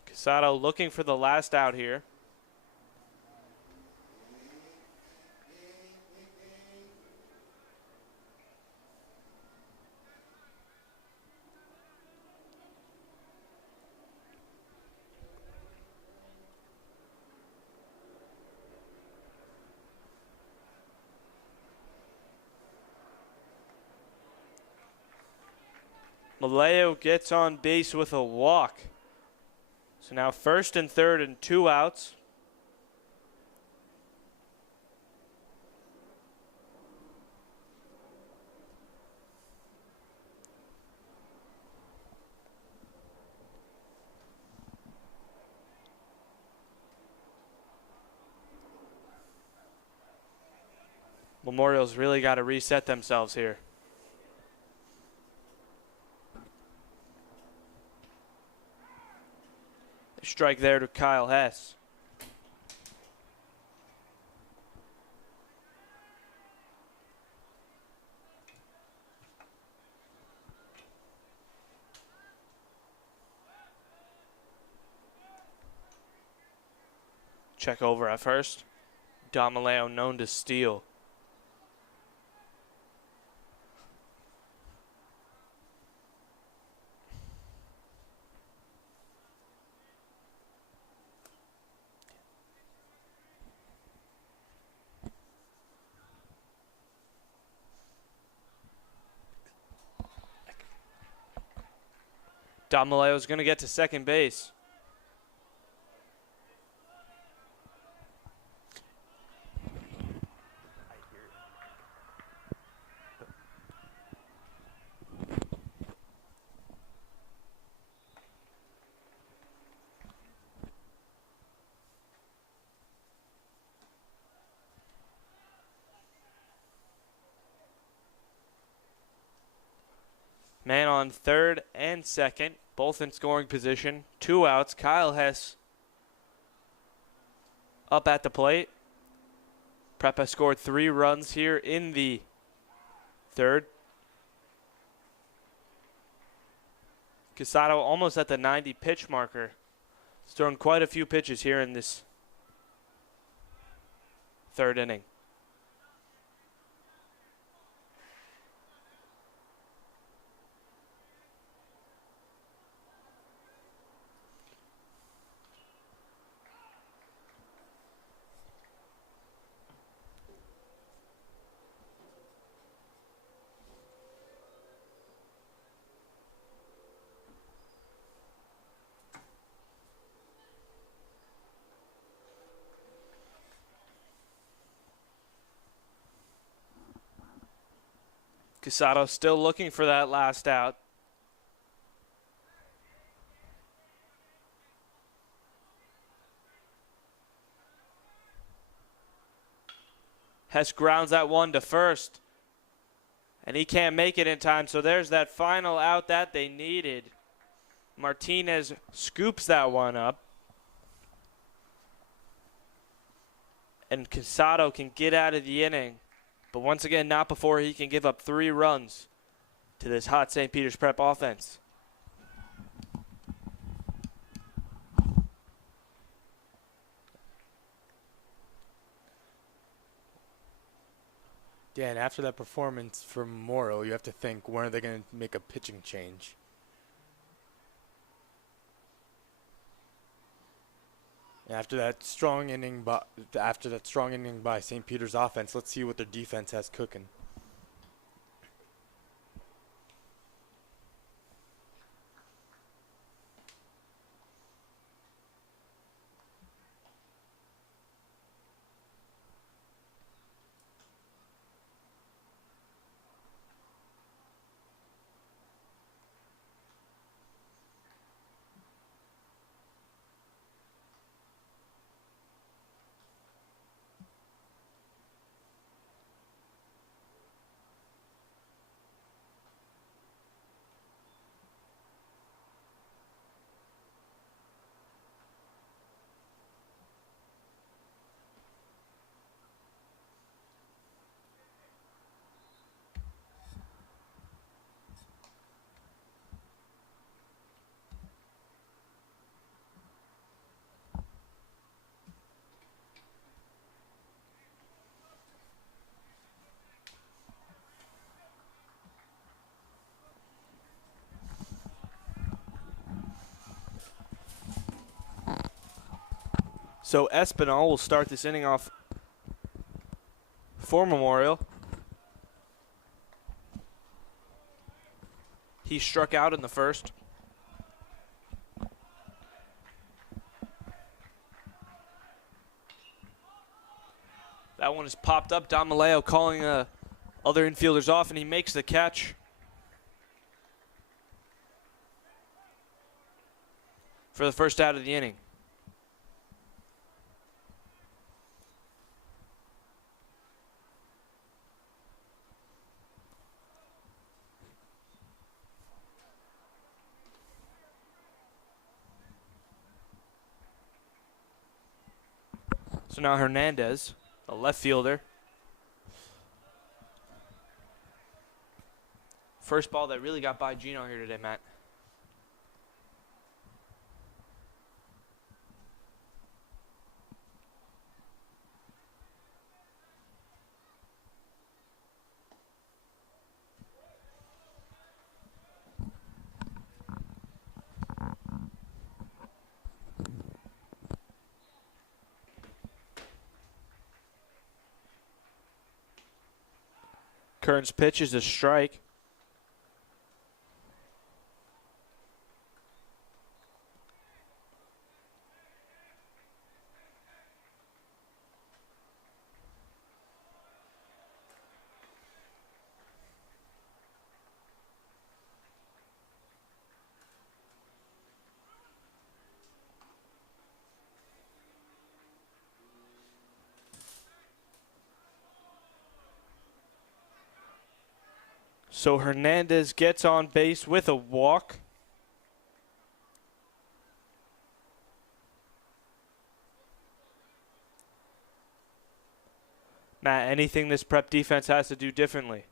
Casado looking for the last out here. Maleo gets on base with a walk. So now first and third and 2 outs. Memorial's really got to reset themselves here. Strike there to Kyle Hess. Check over at first. Damaleo known to steal. Damaleo's going to get to second base. Man on third and second, both in scoring position. 2 outs. Kyle Hess up at the plate. Prep has scored 3 runs here in the third. Casado almost at the 90 pitch marker. He's thrown quite a few pitches here in this third inning. Casado still looking for that last out. Hess grounds that one to first. And he can't make it in time, so there's that final out that they needed. Martinez scoops that one up. And Casado can get out of the inning. But once again, not before he can give up 3 runs to this hot St. Peter's Prep offense. Yeah, and after that performance for Memorial, you have to think, when are they going to make a pitching change? After that strong inning by St. Peter's offense, let's see what their defense has cooking. So Espinal will start this inning off for Memorial. He struck out in the first. That one is popped up. Don Maleo calling other infielders off, and he makes the catch. For the first out of the inning. So now Hernandez, a left fielder. First ball that really got by Gino here today, Matt. Kern's pitch is a strike. So Hernandez gets on base with a walk. Matt, anything this Prep defense has to do differently?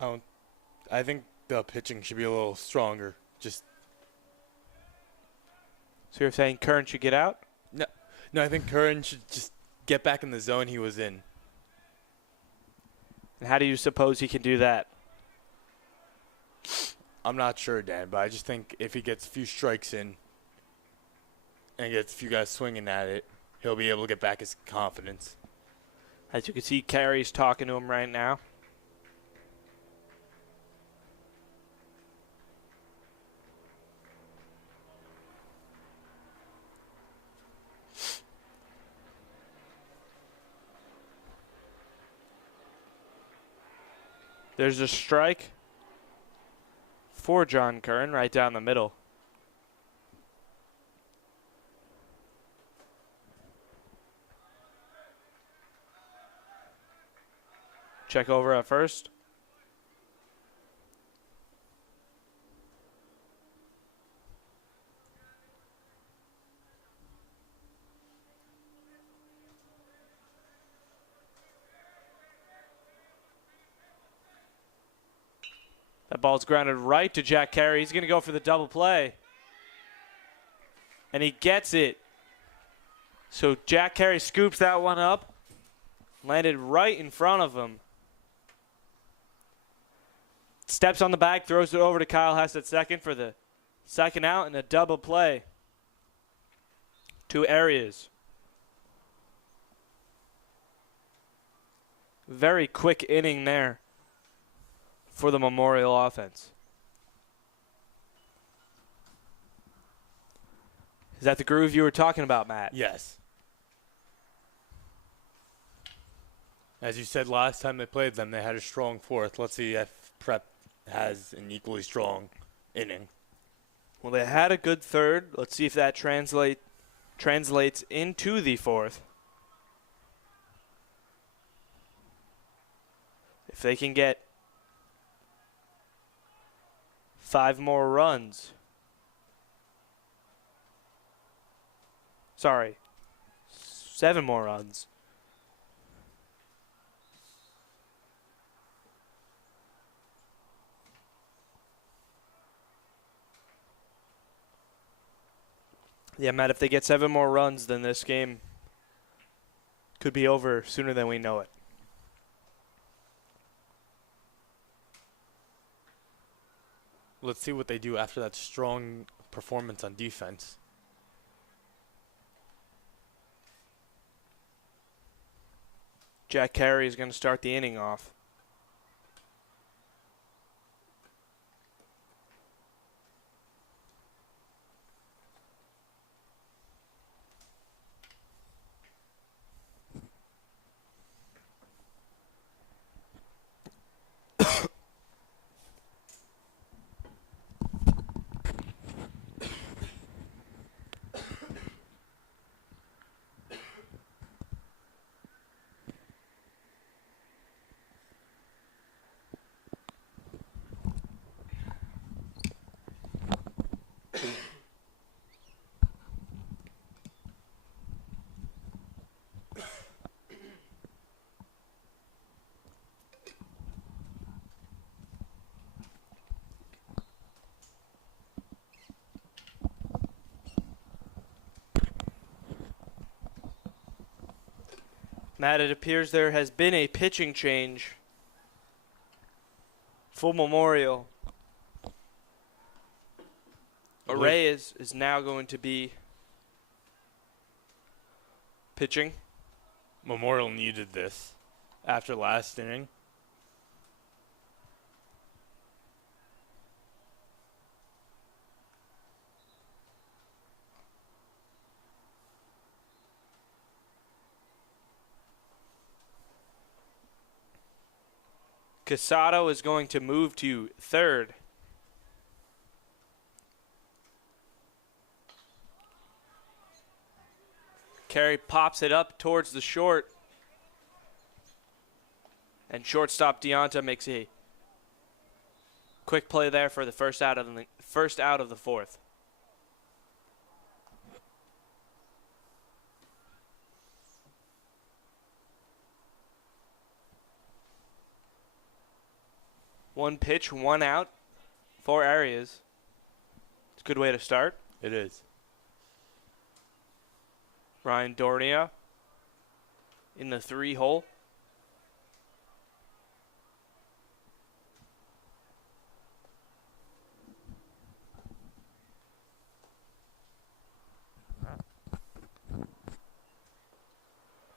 I think the pitching should be a little stronger. Just So you're saying Kern should get out? no, I think Curran should just get back in the zone he was in. And how do you suppose he can do that? I'm not sure, Dan, but I just think if he gets a few strikes in and gets a few guys swinging at it, he'll be able to get back his confidence. As you can see, Carey's talking to him right now. There's a strike for John Kern right down the middle. Check over at first. That ball's grounded right to Jack Carey. He's going to go for the double play. And he gets it. So Jack Carey scoops that one up. Landed right in front of him. Steps on the bag, throws it over to Kyle Hess at second for the second out and a double play. 2 areas. Very quick inning there for the Memorial offense. Is that the groove you were talking about, Matt? Yes. As you said last time they played them, they had a strong fourth. Let's see if Prep has an equally strong inning. Well, they had a good third. Let's see if that translates into the fourth. If they can get 5 more runs. Sorry, 7 more runs. Yeah, Matt, if they get 7 more runs, then this game could be over sooner than we know it. Let's see what they do after that strong performance on defense. Jack Carey is going to start the inning off. Matt, it appears there has been a pitching change for Memorial. Array is now going to be pitching. Memorial needed this after last inning. Casado is going to move to third. Carey pops it up towards the short. And shortstop Deonta makes a quick play there for the first out of the fourth. One pitch, one out, 4 areas. It's a good way to start. It is. Ryan Dornia in the 3-hole.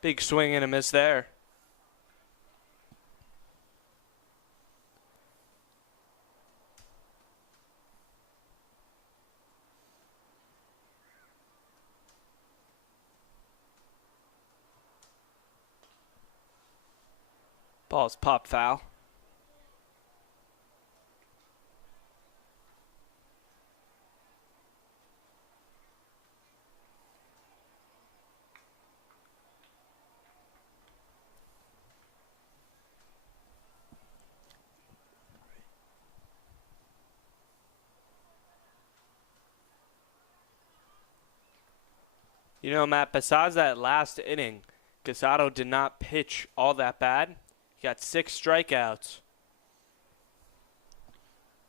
Big swing and a miss there. Ball's popped foul. You know, Matt, besides that last inning, Casado did not pitch all that bad. He got 6 strikeouts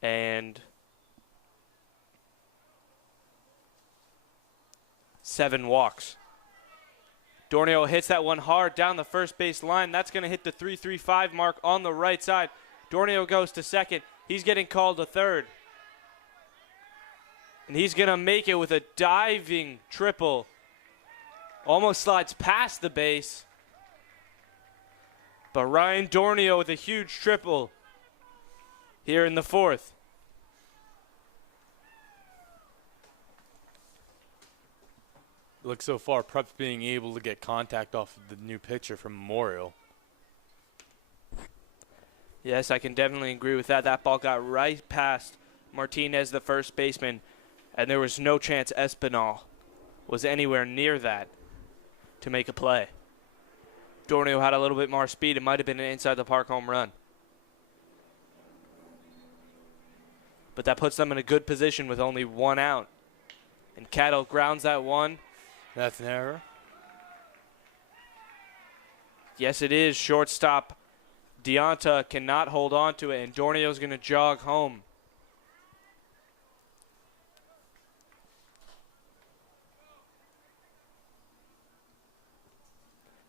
and 7 walks. Dornio hits that one hard down the first base line. That's going to hit the 3-3-5 mark on the right side. Dornio goes to second. He's getting called to third. And he's going to make it with a diving triple. Almost slides past the base. But Ryan Dornio with a huge triple here in the 4th. Looks so far, Prep's being able to get contact off of the new pitcher from Memorial. Yes, I can definitely agree with that. That ball got right past Martinez, the first baseman, and there was no chance Espinal was anywhere near that to make a play. Dornio had a little bit more speed. It might have been an inside-the-park home run. But that puts them in a good position with only 1 out. And Cattle grounds that one. That's an error. Yes, it is. Shortstop Deonta cannot hold on to it, and Dornio's going to jog home.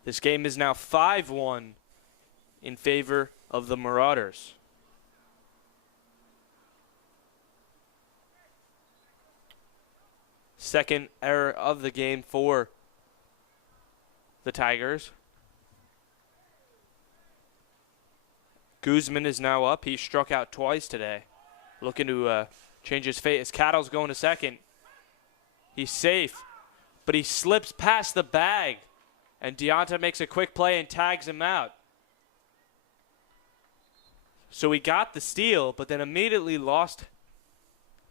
This game is now 5-1 in favor of the Marauders. Second error of the game for the Tigers. Guzman is now up. He struck out twice today. Looking to change his fate as Cattle's going to second. He's safe, but he slips past the bag. And Deonta makes a quick play and tags him out. So he got the steal, but then immediately lost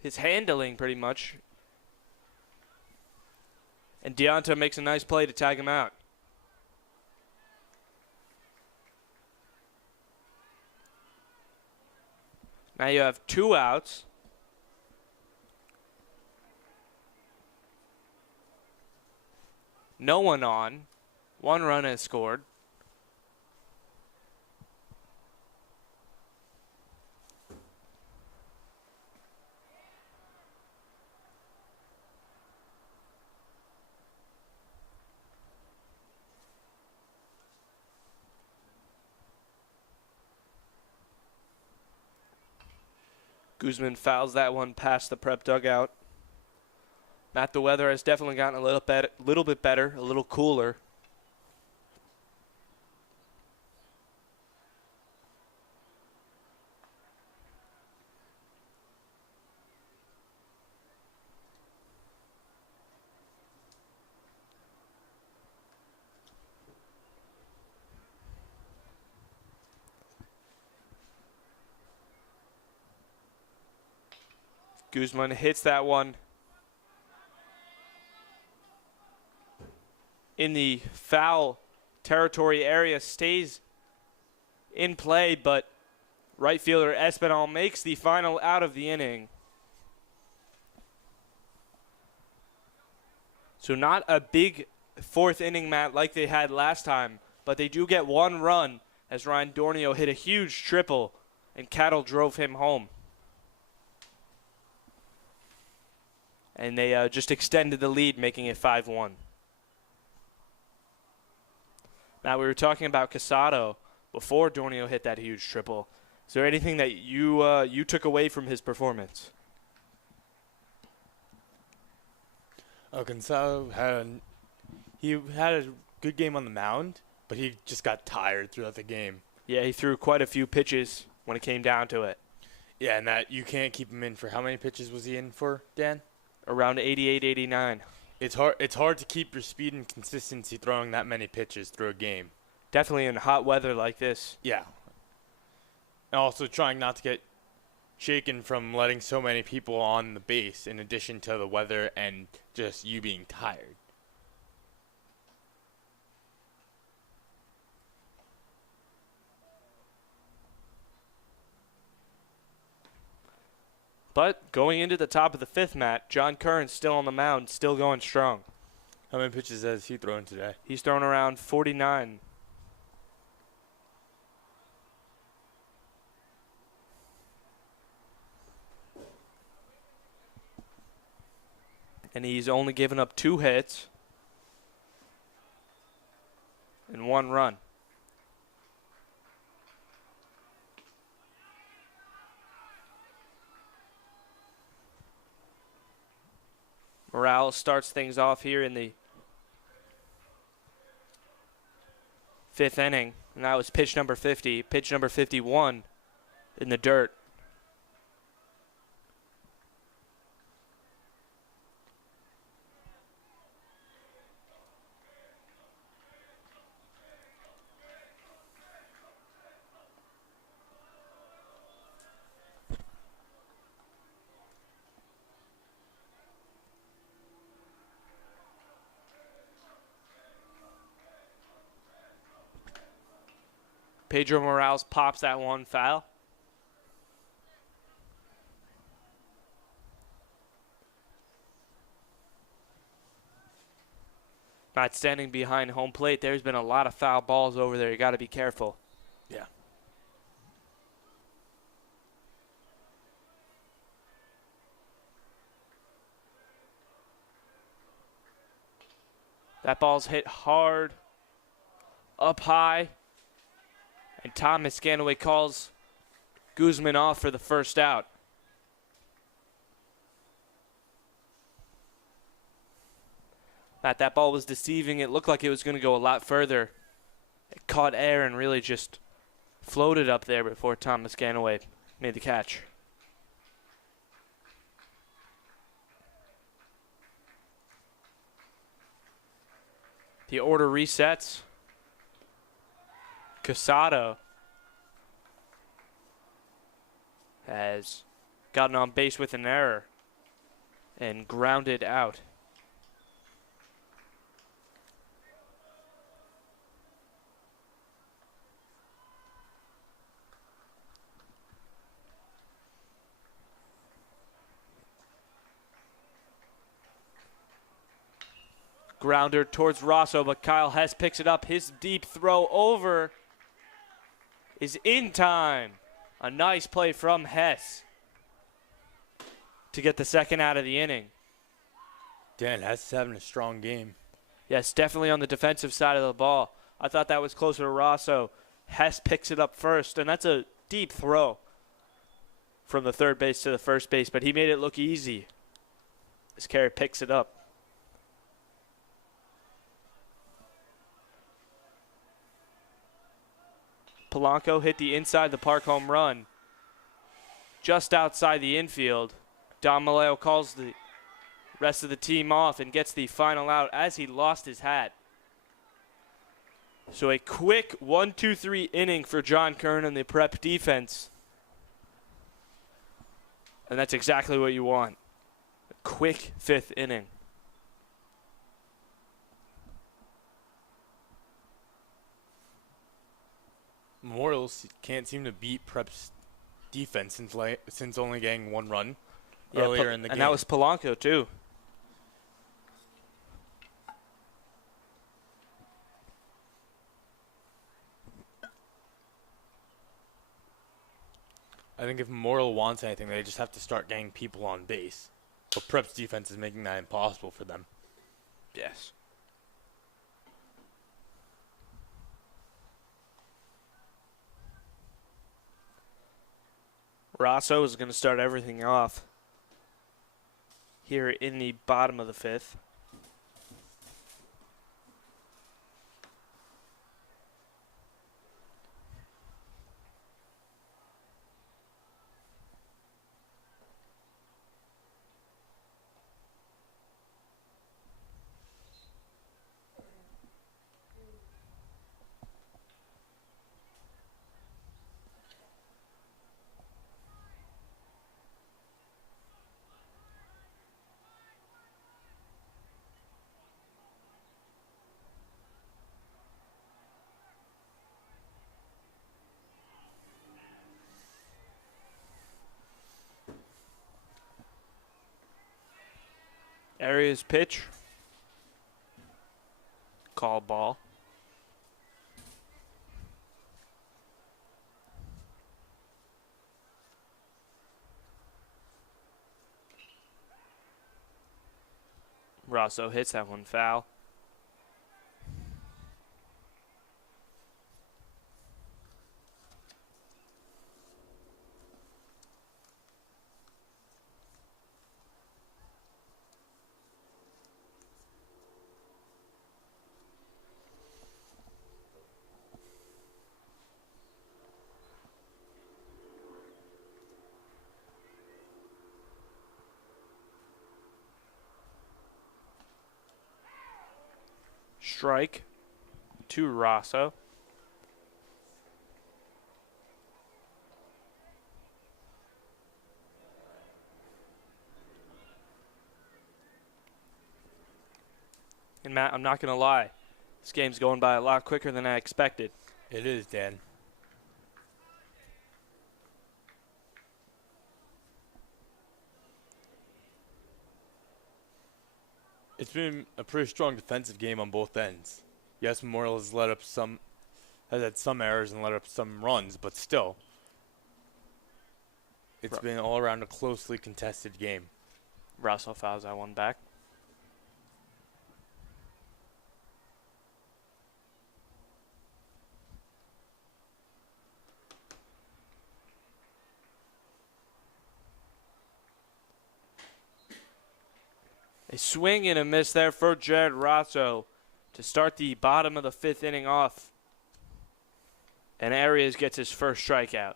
his handling pretty much. And Deonta makes a nice play to tag him out. Now you have 2 outs. No one on. 1 run is scored. Guzman fouls that one past the Prep dugout. Matt, the weather has definitely gotten a little bit better, a little cooler. Guzman hits that one in the foul territory area, stays in play, but right fielder Espinal makes the final out of the inning. So not a big 4th inning, Matt, like they had last time, but they do get 1 run as Ryan Dornio hit a huge triple and Cattle drove him home. And they just extended the lead, making it 5-1. Now, we were talking about Casado before Dornio hit that huge triple. Is there anything that you took away from his performance? Gonzalo had a good game on the mound, but he just got tired throughout the game. Yeah, he threw quite a few pitches when it came down to it. Yeah, and that you can't keep him in for how many pitches was he in for, Dan? Around 88, 89. It's hard to keep your speed and consistency throwing that many pitches through a game. Definitely in hot weather like this. Yeah. And also trying not to get shaken from letting so many people on the base in addition to the weather and just you being tired. But going into the top of the fifth, Matt, John Curran's still on the mound, still going strong. How many pitches has he thrown today? He's thrown around 49. And he's only given up 2 hits and 1 run. Morales starts things off here in the 5th inning. And that was pitch number 50. Pitch number 51 in the dirt. Pedro Morales pops that one foul. Not standing behind home plate. There's been a lot of foul balls over there. You got to be careful. Yeah. That ball's hit hard, up high. And Thomas Scanaway calls Guzman off for the first out. That ball was deceiving. It looked like it was going to go a lot further. It caught air and really just floated up there before Thomas Scanaway made the catch. The order resets. Casado has gotten on base with an error and grounded out. Grounder towards Rosso, but Kyle Hess picks it up. His deep throw over is in time. A nice play from Hess to get the second out of the inning. Dan, Hess is having a strong game. Yes, definitely on the defensive side of the ball. I thought that was closer to Rosso. Hess picks it up first, and that's a deep throw from the third base to the first base, but he made it look easy as Carey picks it up. Polanco hit the inside the park home run just outside the infield. Don Maleo calls the rest of the team off and gets the final out as he lost his hat. So a quick 1-2-3 inning for John Kern and the Prep defense. And that's exactly what you want. A quick 5th inning. Memorials can't seem to beat Prep's defense since only getting 1 run Yeah, earlier in the game. And that was Polanco, too. I think if Memorial wants anything, they just have to start getting people on base. But Prep's defense is making that impossible for them. Yes. Rosso is going to start everything off here in the bottom of the fifth. Arias pitch. Call ball. Rosso hits that one foul. Strike to Rosso. And Matt, I'm not going to lie. This game's going by a lot quicker than I expected. It is, Dan. It's been a pretty strong defensive game on both ends. Yes, Memorial has had some errors and let up some runs, but still, it's been all around a closely contested game. Rosso fouls that one back. A swing and a miss there for Jared Rosso to start the bottom of the fifth inning off. And Arias gets his first strikeout.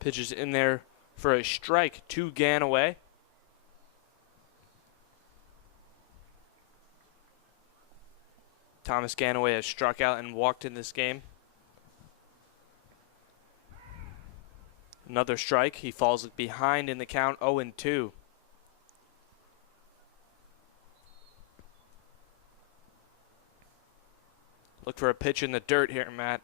Pitches in there for a strike to Ganaway. Thomas Ganaway has struck out and walked in this game. Another strike. He falls behind in the count, 0-2. Look for a pitch in the dirt here, Matt.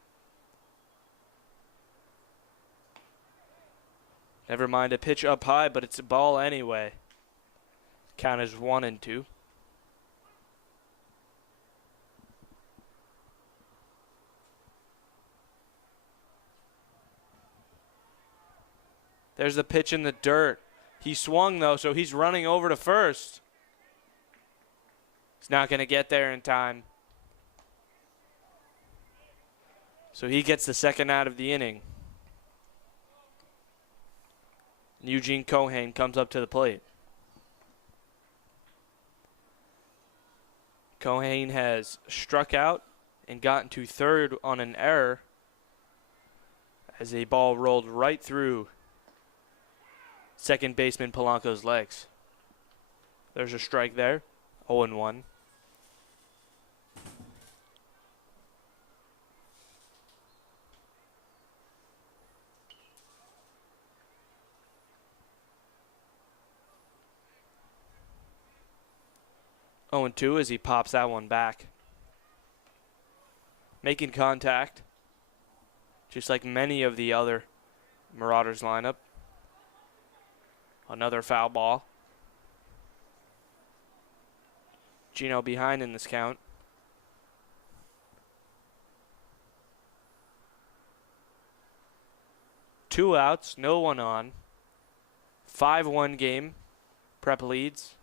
Never mind a pitch up high, but it's a ball anyway. Count is 1-2. There's the pitch in the dirt. He swung, though, so he's running over to first. He's not going to get there in time. So he gets the second out of the inning. Eugene Cohane comes up to the plate. Cohane has struck out and gotten to third on an error as a ball rolled right through second baseman Polanco's legs. There's a strike there, 0-1. Oh, and 2 as he pops that one back. Making contact. just like many of the other Marauders lineup. Another foul ball. Gino behind in this count. Two outs, no one on. 5-1 game. Prep leads.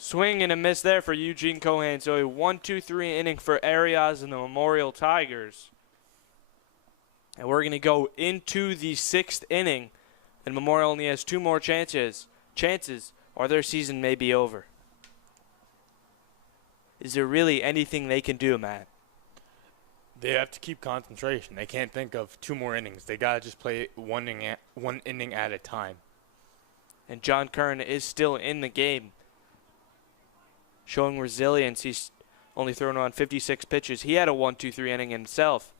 Swing and a miss there for Eugene Cohan. So a 1-2-3 inning for Arias and the Memorial Tigers. And we're going to go into the 6th inning. And Memorial only has 2 more chances, or their season may be over. Is there really anything they can do, Matt? They have to keep concentration. They can't think of 2 more innings. They got to just play one inning at a time. And John Kern is still in the game, showing resilience. He's only thrown on 56 pitches. He had a 1-2-3 inning himself.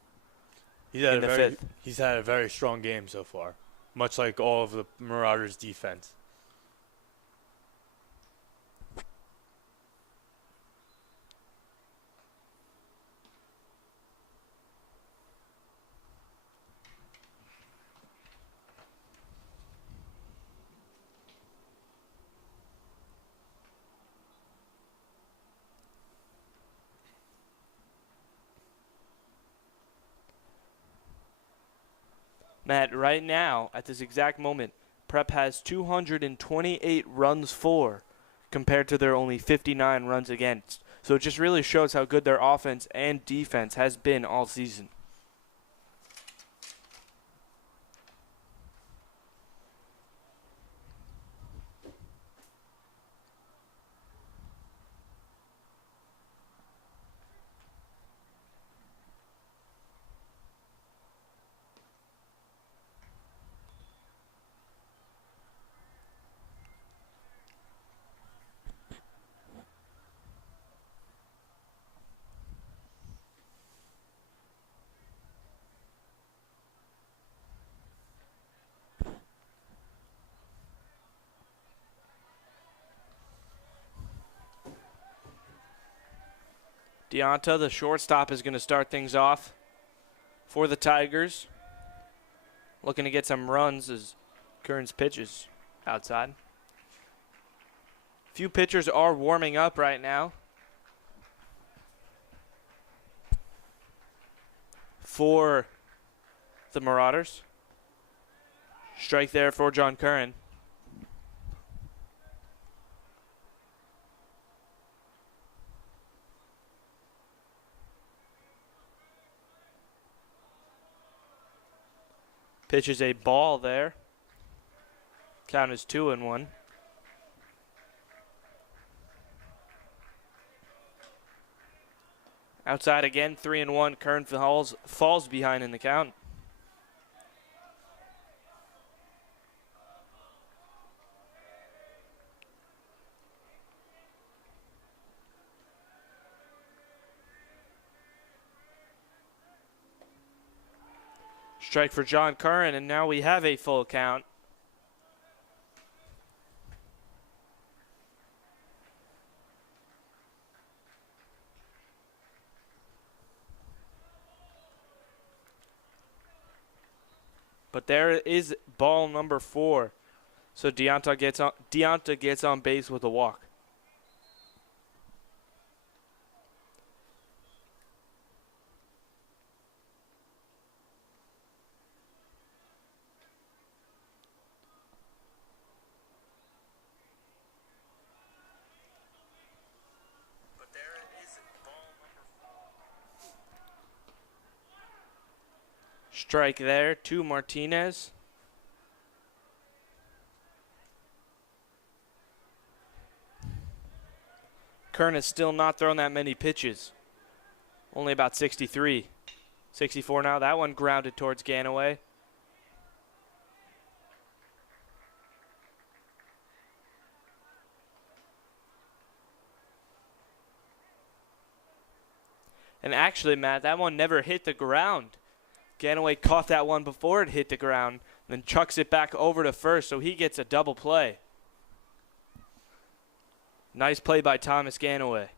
He's had a very strong game so far, much like all of the Marauders' defense. Matt, right now, at this exact moment, Prep has 228 runs for compared to their only 59 runs against. So it just really shows how good their offense and defense has been all season. Deonta, the shortstop, is going to start things off for the Tigers. Looking to get some runs as Kern's pitches outside. Few pitchers are warming up right now for the Marauders. Strike there for John Curran. Pitches a ball there. Count is 2-1. Outside again, 3-1. Kern falls behind in the count. Strike for John Curran, and now we have a full count. But there is ball number 4. So Deonta gets on base with a walk. Strike there to Martinez. Kern has still not thrown that many pitches. Only about 63. 64 now. That one grounded towards Ganaway. And actually, Matt, that one never hit the ground. Ganaway caught that one before it hit the ground, then chucks it back over to first, so he gets a double play. Nice play by Thomas Ganaway.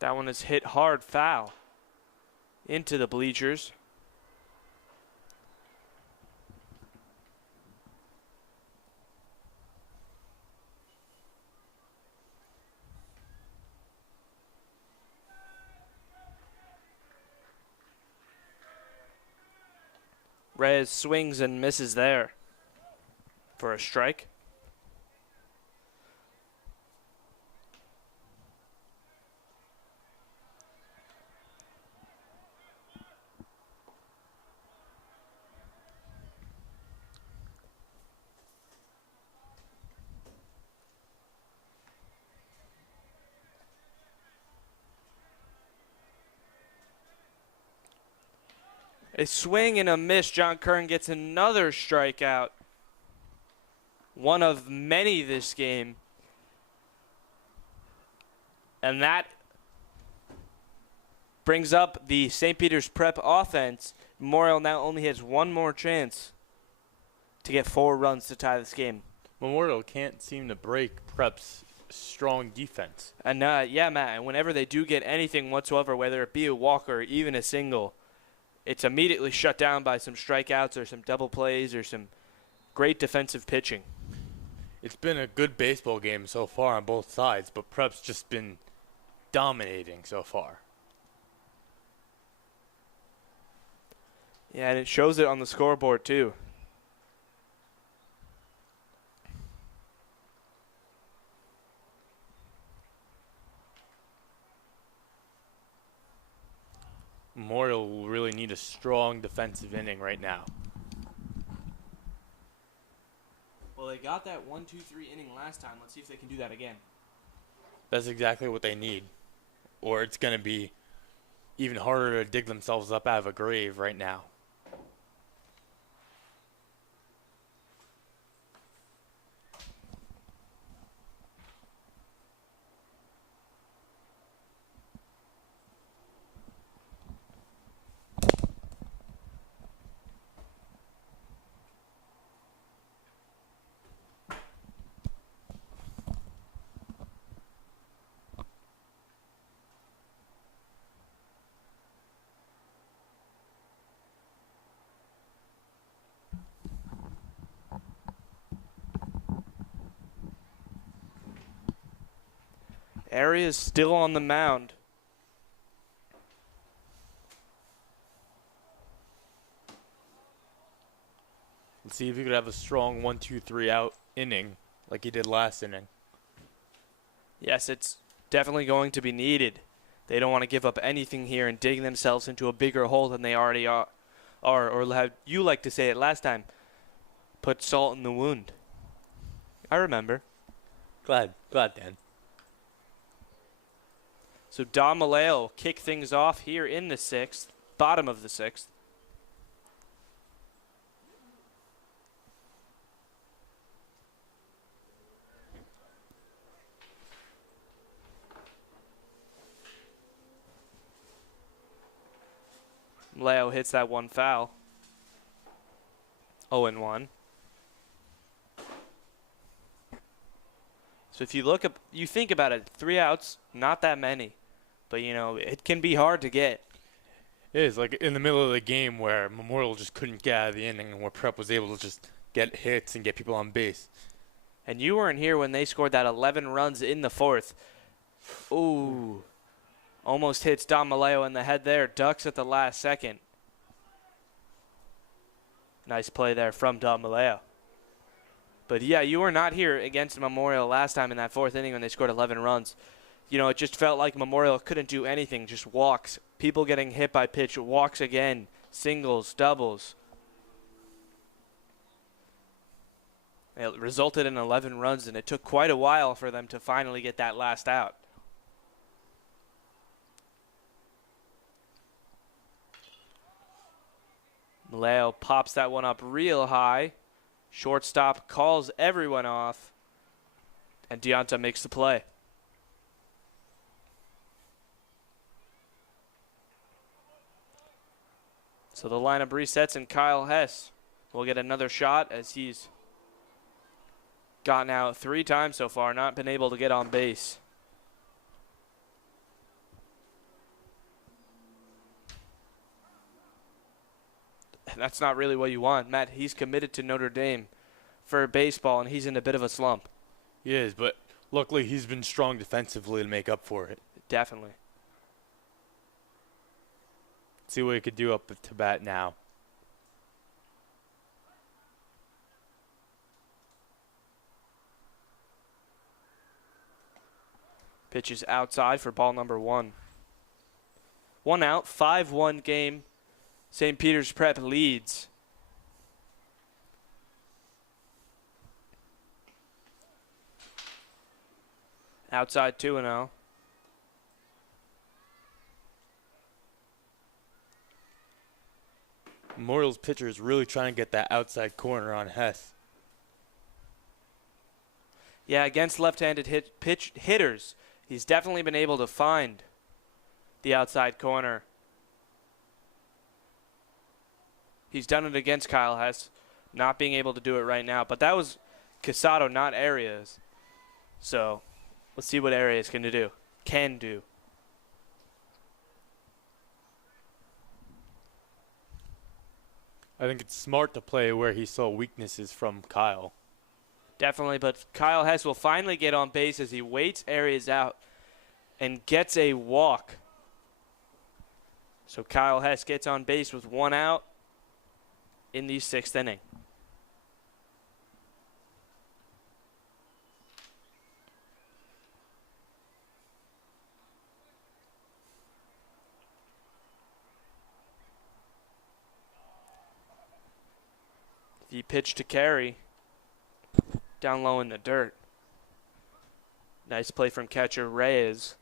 That one is hit hard, foul into the bleachers. Reyes swings and misses there for a strike. A swing and a miss. John Kern gets another strikeout. One of many this game. And that brings up the St. Peter's Prep offense. Memorial now only has one more chance to get 4 runs to tie this game. Memorial can't seem to break Prep's strong defense. And yeah, Matt, and whenever they do get anything whatsoever, whether it be a walk or even a single, it's immediately shut down by some strikeouts or some double plays or some great defensive pitching. It's been a good baseball game so far on both sides, but Prep's just been dominating so far. Yeah, and it shows it on the scoreboard too. Memorial will really need a strong defensive inning right now. Well, they got that 1-2-3 inning last time. Let's see if they can do that again. That's exactly what they need. Or it's going to be even harder to dig themselves up out of a grave right now. Arias still on the mound. Let's see if he could have a strong 1-2-3 out inning like he did last inning. Yes, it's definitely going to be needed. They don't want to give up anything here and dig themselves into a bigger hole than they already are. Or how you like to say it last time, put salt in the wound. I remember. Glad, Dan. So Dom Maleo will kick things off here in the 6th, bottom of the 6th. Maleo hits that one foul. 0-1. So if you look up, you think about it, 3 outs, not that many. But, you know, it can be hard to get. It is, like in the middle of the game where Memorial just couldn't get out of the inning and where Prep was able to just get hits and get people on base. And you weren't here when they scored that 11 runs in the 4th. Ooh. Almost hits Dom Maleo in the head there. Ducks at the last second. Nice play there from Dom Maleo. But, yeah, you were not here against Memorial last time in that 4th inning when they scored 11 runs. You know, it just felt like Memorial couldn't do anything, just walks. People getting hit by pitch, walks again, singles, doubles. It resulted in 11 runs, and it took quite a while for them to finally get that last out. Maleo pops that one up real high. Shortstop calls everyone off, and Deonta makes the play. So the lineup resets, and Kyle Hess will get another shot as he's gotten out 3 times so far, not been able to get on base. And that's not really what you want. Matt, he's committed to Notre Dame for baseball, and he's in a bit of a slump. He is, but luckily he's been strong defensively to make up for it. Definitely. See what he could do up to bat now. Pitch is outside for ball number 1. 1 out, 5-1 game. St. Peter's Prep leads. Outside 2-0. Memorial's pitcher is really trying to get that outside corner on Hess. Yeah, against left-handed hitters, he's definitely been able to find the outside corner. He's done it against Kyle Hess, not being able to do it right now. But that was Casado, not Arias. So let's see what Arias can do. I think it's smart to play where he saw weaknesses from Kyle. Definitely, but Kyle Hess will finally get on base as he waits Arias out and gets a walk. So Kyle Hess gets on base with 1 out in the 6th inning. The pitch to Carey. Down low in the dirt. Nice play from catcher Reyes.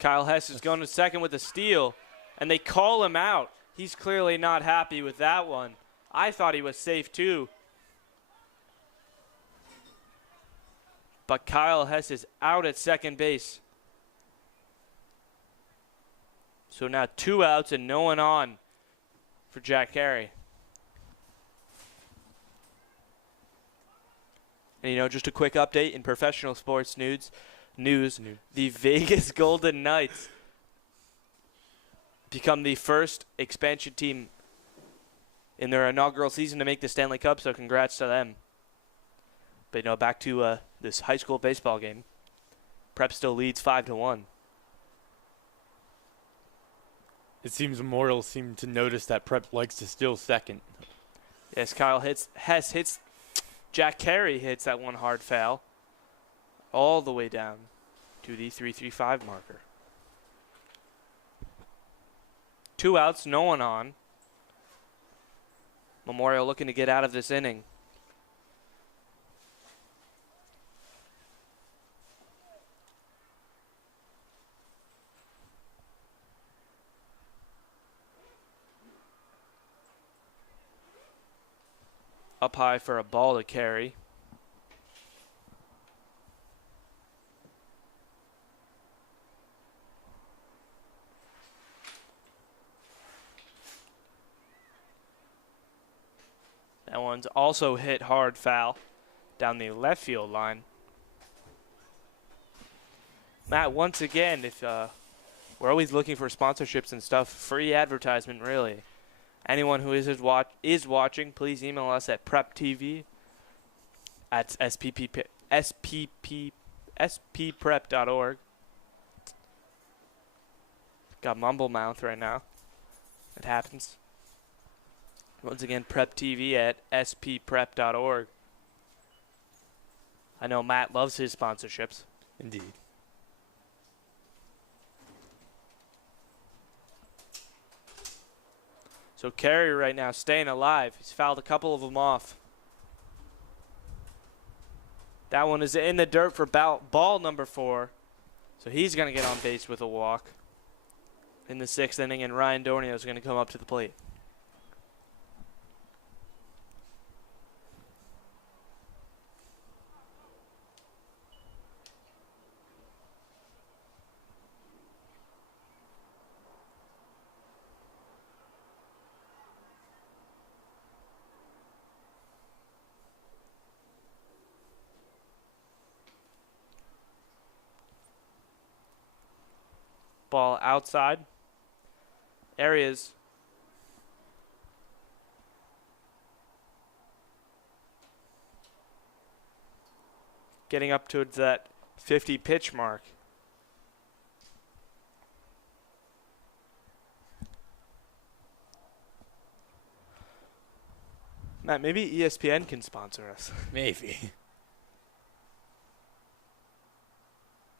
Kyle Hess is going to second with a steal, and they call him out. He's clearly not happy with that one. I thought he was safe too. But Kyle Hess is out at second base. So now 2 outs and no one on for Jack Carey. And you know, just a quick update in professional sports news. The Vegas Golden Knights become the first expansion team in their inaugural season to make the Stanley Cup, so congrats to them. But, you know, back to this high school baseball game. Prep still leads 5-1. It seems Memorial seemed to notice that Prep likes to steal second. Yes, Hess hits, Jack Carey hits that one hard foul. All the way down to the 3-3-5 marker. 2 outs, no one on. Memorial looking to get out of this inning. Up high for a ball to Carey. That one's also hit hard foul down the left field line. Matt, once again, if we're always looking for sponsorships and stuff, free advertisement, really. Anyone who is watching, please email us at preptv at spprep.org. Got mumble mouth right now. It happens. Once again, Prep TV at spprep.org. I know Matt loves his sponsorships. Indeed. So Carey right now staying alive. He's fouled a couple of them off. That one is in the dirt for ball number 4. So he's going to get on base with a walk in the 6th inning, and Ryan Dornio is going to come up to the plate. Ball outside. Arias getting up towards that 50 pitch mark. Matt, maybe ESPN can sponsor us. Maybe.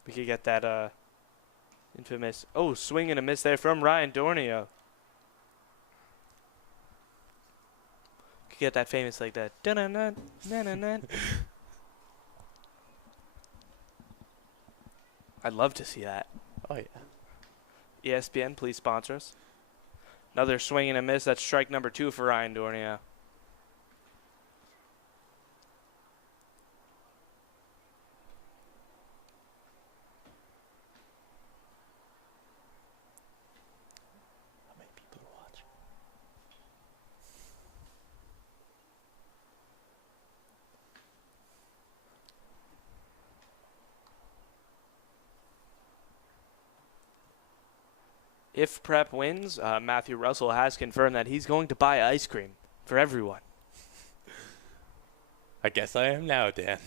We could get that infamous, swing and a miss there from Ryan Dornio. Could get that famous like that. Dun-dun-dun, dun-dun-dun. I'd love to see that. Oh, yeah. ESPN, please sponsor us. Another swing and a miss. That's strike number 2 for Ryan Dornio. If Prep wins, Matthew Russell has confirmed that he's going to buy ice cream for everyone. I guess I am now, Dan.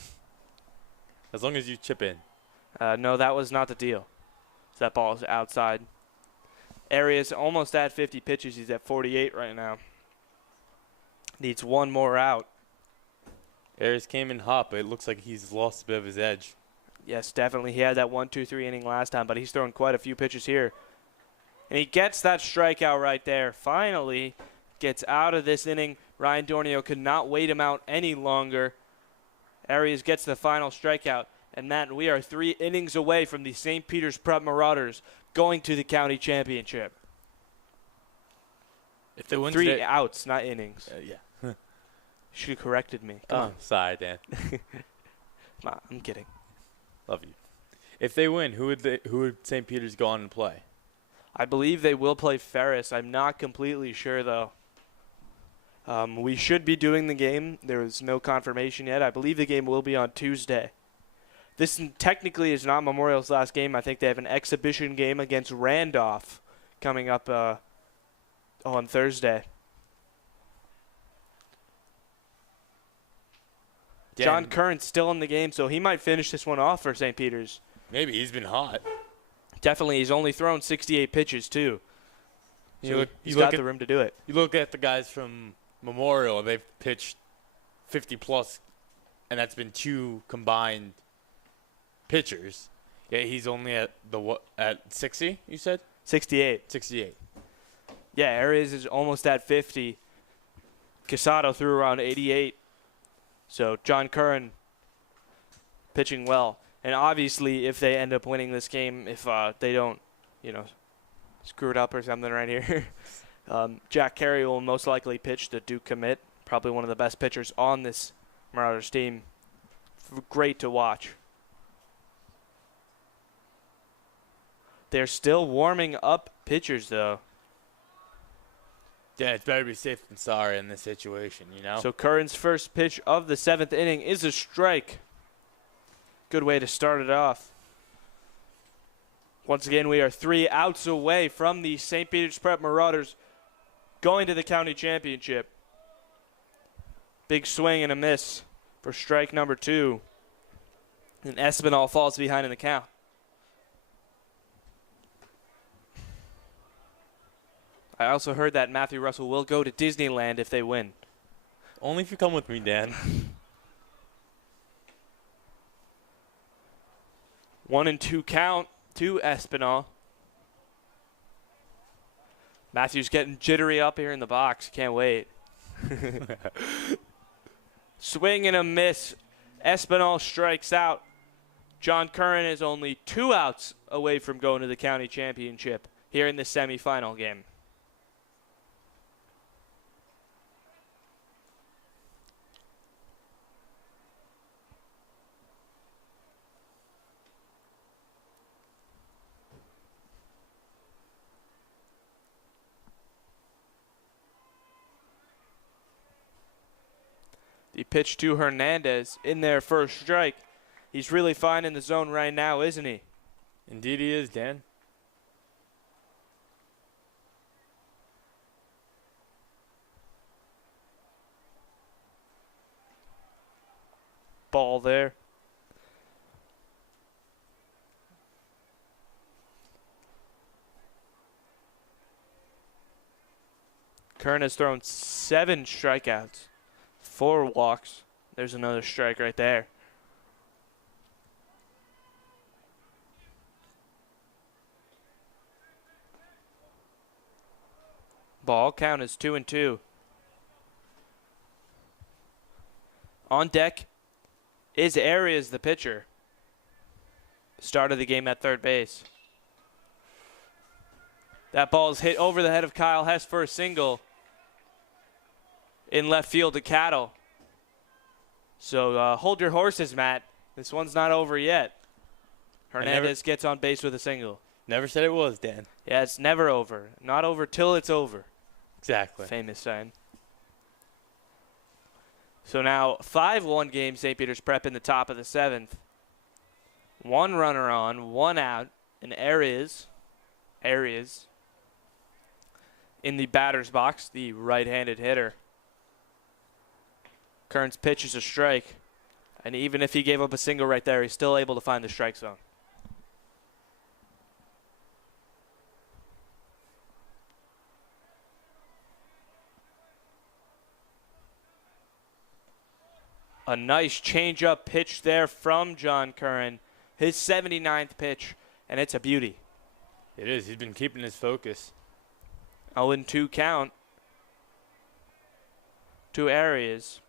As long as you chip in. No, that was not the deal. So that ball is outside. Arias almost at 50 pitches. He's at 48 right now. Needs one more out. Arias came in hot, but it looks like he's lost a bit of his edge. Yes, definitely. He had that 1-2-3 inning last time, but he's thrown quite a few pitches here. And he gets that strikeout right there. Finally gets out of this inning. Ryan Dornio could not wait him out any longer. Arias gets the final strikeout. And Matt, we are 3 innings away from the St. Peter's Prep Marauders going to the county championship. If they win 3 outs, not innings. Yeah. You should have corrected me. Come on. Sorry, Dan. I'm kidding. Love you. If they win, who would St. Peter's go on and play? I believe they will play Ferris. I'm not completely sure, though. We should be doing the game. There is no confirmation yet. I believe the game will be on Tuesday. This technically is not Memorial's last game. I think they have an exhibition game against Randolph coming up on Thursday. John Curran's still in the game, so he might finish this one off for St. Peter's. Maybe. He's been hot. Definitely. He's only thrown 68 pitches, too. So he's got the room to do it. You look at the guys from Memorial, they've pitched 50-plus, and that's been 2 combined pitchers. Yeah, he's only at 60, you said? 68. 68. Yeah, Arias is almost at 50. Casado threw around 88. So John Curran pitching well. And obviously, if they end up winning this game, if they don't, screw it up or something right here, Jack Carey will most likely pitch the Duke commit. Probably one of the best pitchers on this Marauders team. Great to watch. They're still warming up pitchers, though. Yeah, it's better be safe than sorry in this situation, So Curran's first pitch of the 7th inning is a strike. Good way to start it off. Once again, we are 3 outs away from the St. Peter's Prep Marauders going to the county championship. Big swing and a miss for strike number 2. And Espinal falls behind in the count. I also heard that Matthew Russell will go to Disneyland if they win. Only if you come with me, Dan. 1-2 count to Espinal. Matthew's getting jittery up here in the box. Can't wait. Swing and a miss. Espinal strikes out. John Curran is only 2 outs away from going to the county championship here in the semifinal game. The pitch to Hernandez in their first strike. He's really fine in the zone right now, isn't he? Indeed he is, Dan. Ball there. Curran has thrown 7 strikeouts. 4 walks. There's another strike right there. Ball count is 2-2. On deck is Arias, the pitcher. Start of the game at third base. That ball is hit over the head of Kyle Hess for a single. In left field to Cattle. So hold your horses, Matt. This one's not over yet. Hernandez gets on base with a single. Never said it was, Dan. Yeah, it's never over. Not over till it's over. Exactly. Famous saying. So now 5-1 game, St. Peter's Prep in the top of the 7th. 1 runner on, 1 out, and Arias in the batter's box, the right-handed hitter. Curran's pitch is a strike. And even if he gave up a single right there, he's still able to find the strike zone. A nice changeup pitch there from John Curran. His 79th pitch, and it's a beauty. It is. He's been keeping his focus. 0-2 count to Arias.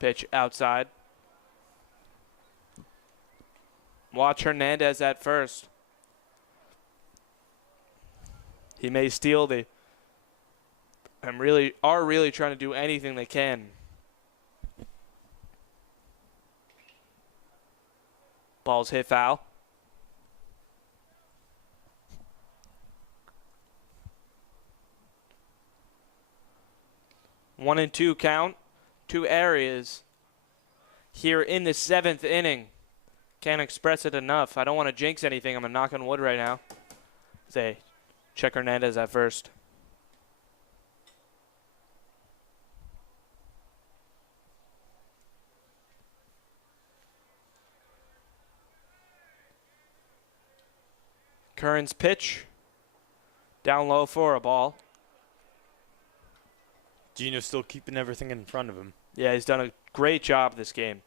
Pitch outside. Watch Hernandez at first. He may steal the... are really trying to do anything they can. Ball's hit foul. One and 2 count. 2 Arias here in the 7th inning. Can't express it enough. I don't want to jinx anything. I'm going to knock on wood right now. Say, check Hernandez at first. Curran's pitch. Down low for a ball. Gino's still keeping everything in front of him. Yeah, he's done a great job this game.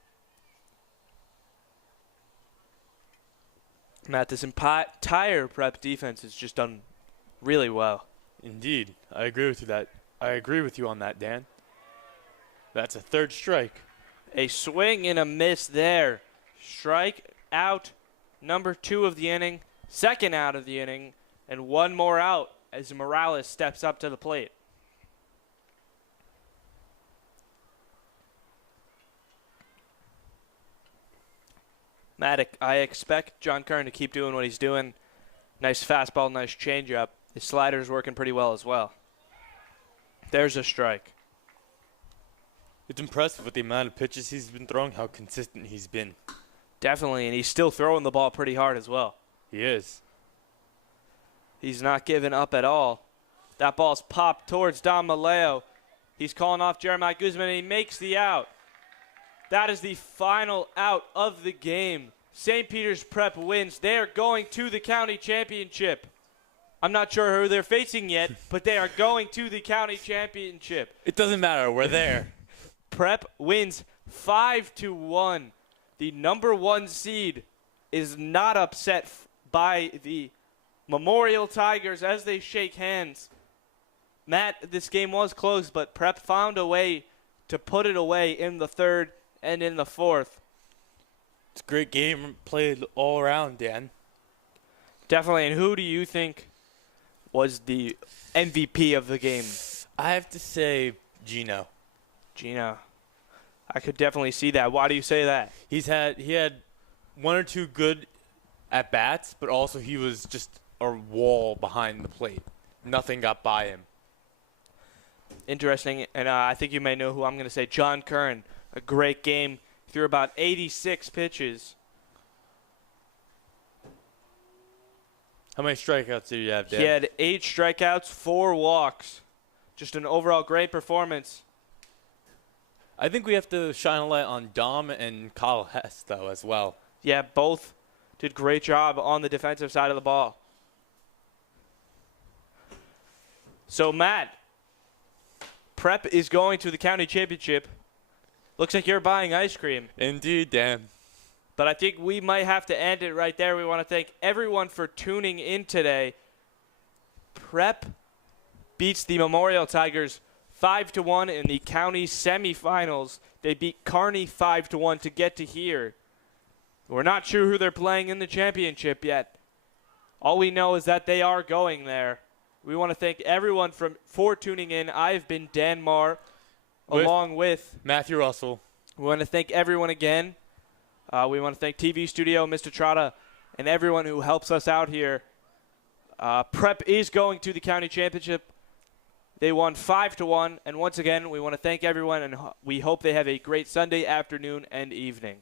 Matt, this entire Prep defense has just done really well. Indeed. I agree with you that. I agree with you on that, Dan. That's a 3rd strike. A swing and a miss there. Strike out, number 2 of the inning, 2nd out of the inning, and 1 more out as Morales steps up to the plate. Matt, I expect John Curran to keep doing what he's doing. Nice fastball, nice changeup. His slider's working pretty well as well. There's a strike. It's impressive with the amount of pitches he's been throwing, how consistent he's been. Definitely, and he's still throwing the ball pretty hard as well. He is. He's not giving up at all. That ball's popped towards Don Maleo. He's calling off Jeremiah Guzman, and he makes the out. That is the final out of the game. St. Peter's Prep wins. They are going to the county championship. I'm not sure who they're facing yet, but they are going to the county championship. It doesn't matter. We're there. Prep wins 5-1. The number 1 seed is not upset by the Memorial Tigers as they shake hands. Matt, this game was close, but Prep found a way to put it away in the 3rd and in the 4th. It's a great game played all around, Dan. Definitely. And who do you think was the MVP of the game? I have to say Gino. Gino. I could definitely see that. Why do you say that? He had 1 or 2 good at bats, but also he was just a wall behind the plate. Nothing got by him. Interesting. And I think you may know who I'm going to say. John Kern. A great game. Threw about 86 pitches. How many strikeouts did you have, Dan? He had 8 strikeouts, 4 walks. Just an overall great performance. I think we have to shine a light on Dom and Kyle Hess, though, as well. Yeah, both did great job on the defensive side of the ball. So, Matt, Prep is going to the county championship. Looks like you're buying ice cream. Indeed, Dan. But I think we might have to end it right there. We want to thank everyone for tuning in today. Prep beats the Memorial Tigers 5-1 in the county semifinals. They beat Kearney 5-1 to get to here. We're not sure who they're playing in the championship yet. All we know is that they are going there. We want to thank everyone for tuning in. I've been Dan Marr, along with Matthew Russell. We want to thank everyone again. We want to thank TV Studio, Mr. Trotta, and everyone who helps us out here. Prep is going to the county championship. They won 5-1. And once again, we want to thank everyone, and we hope they have a great Sunday afternoon and evening.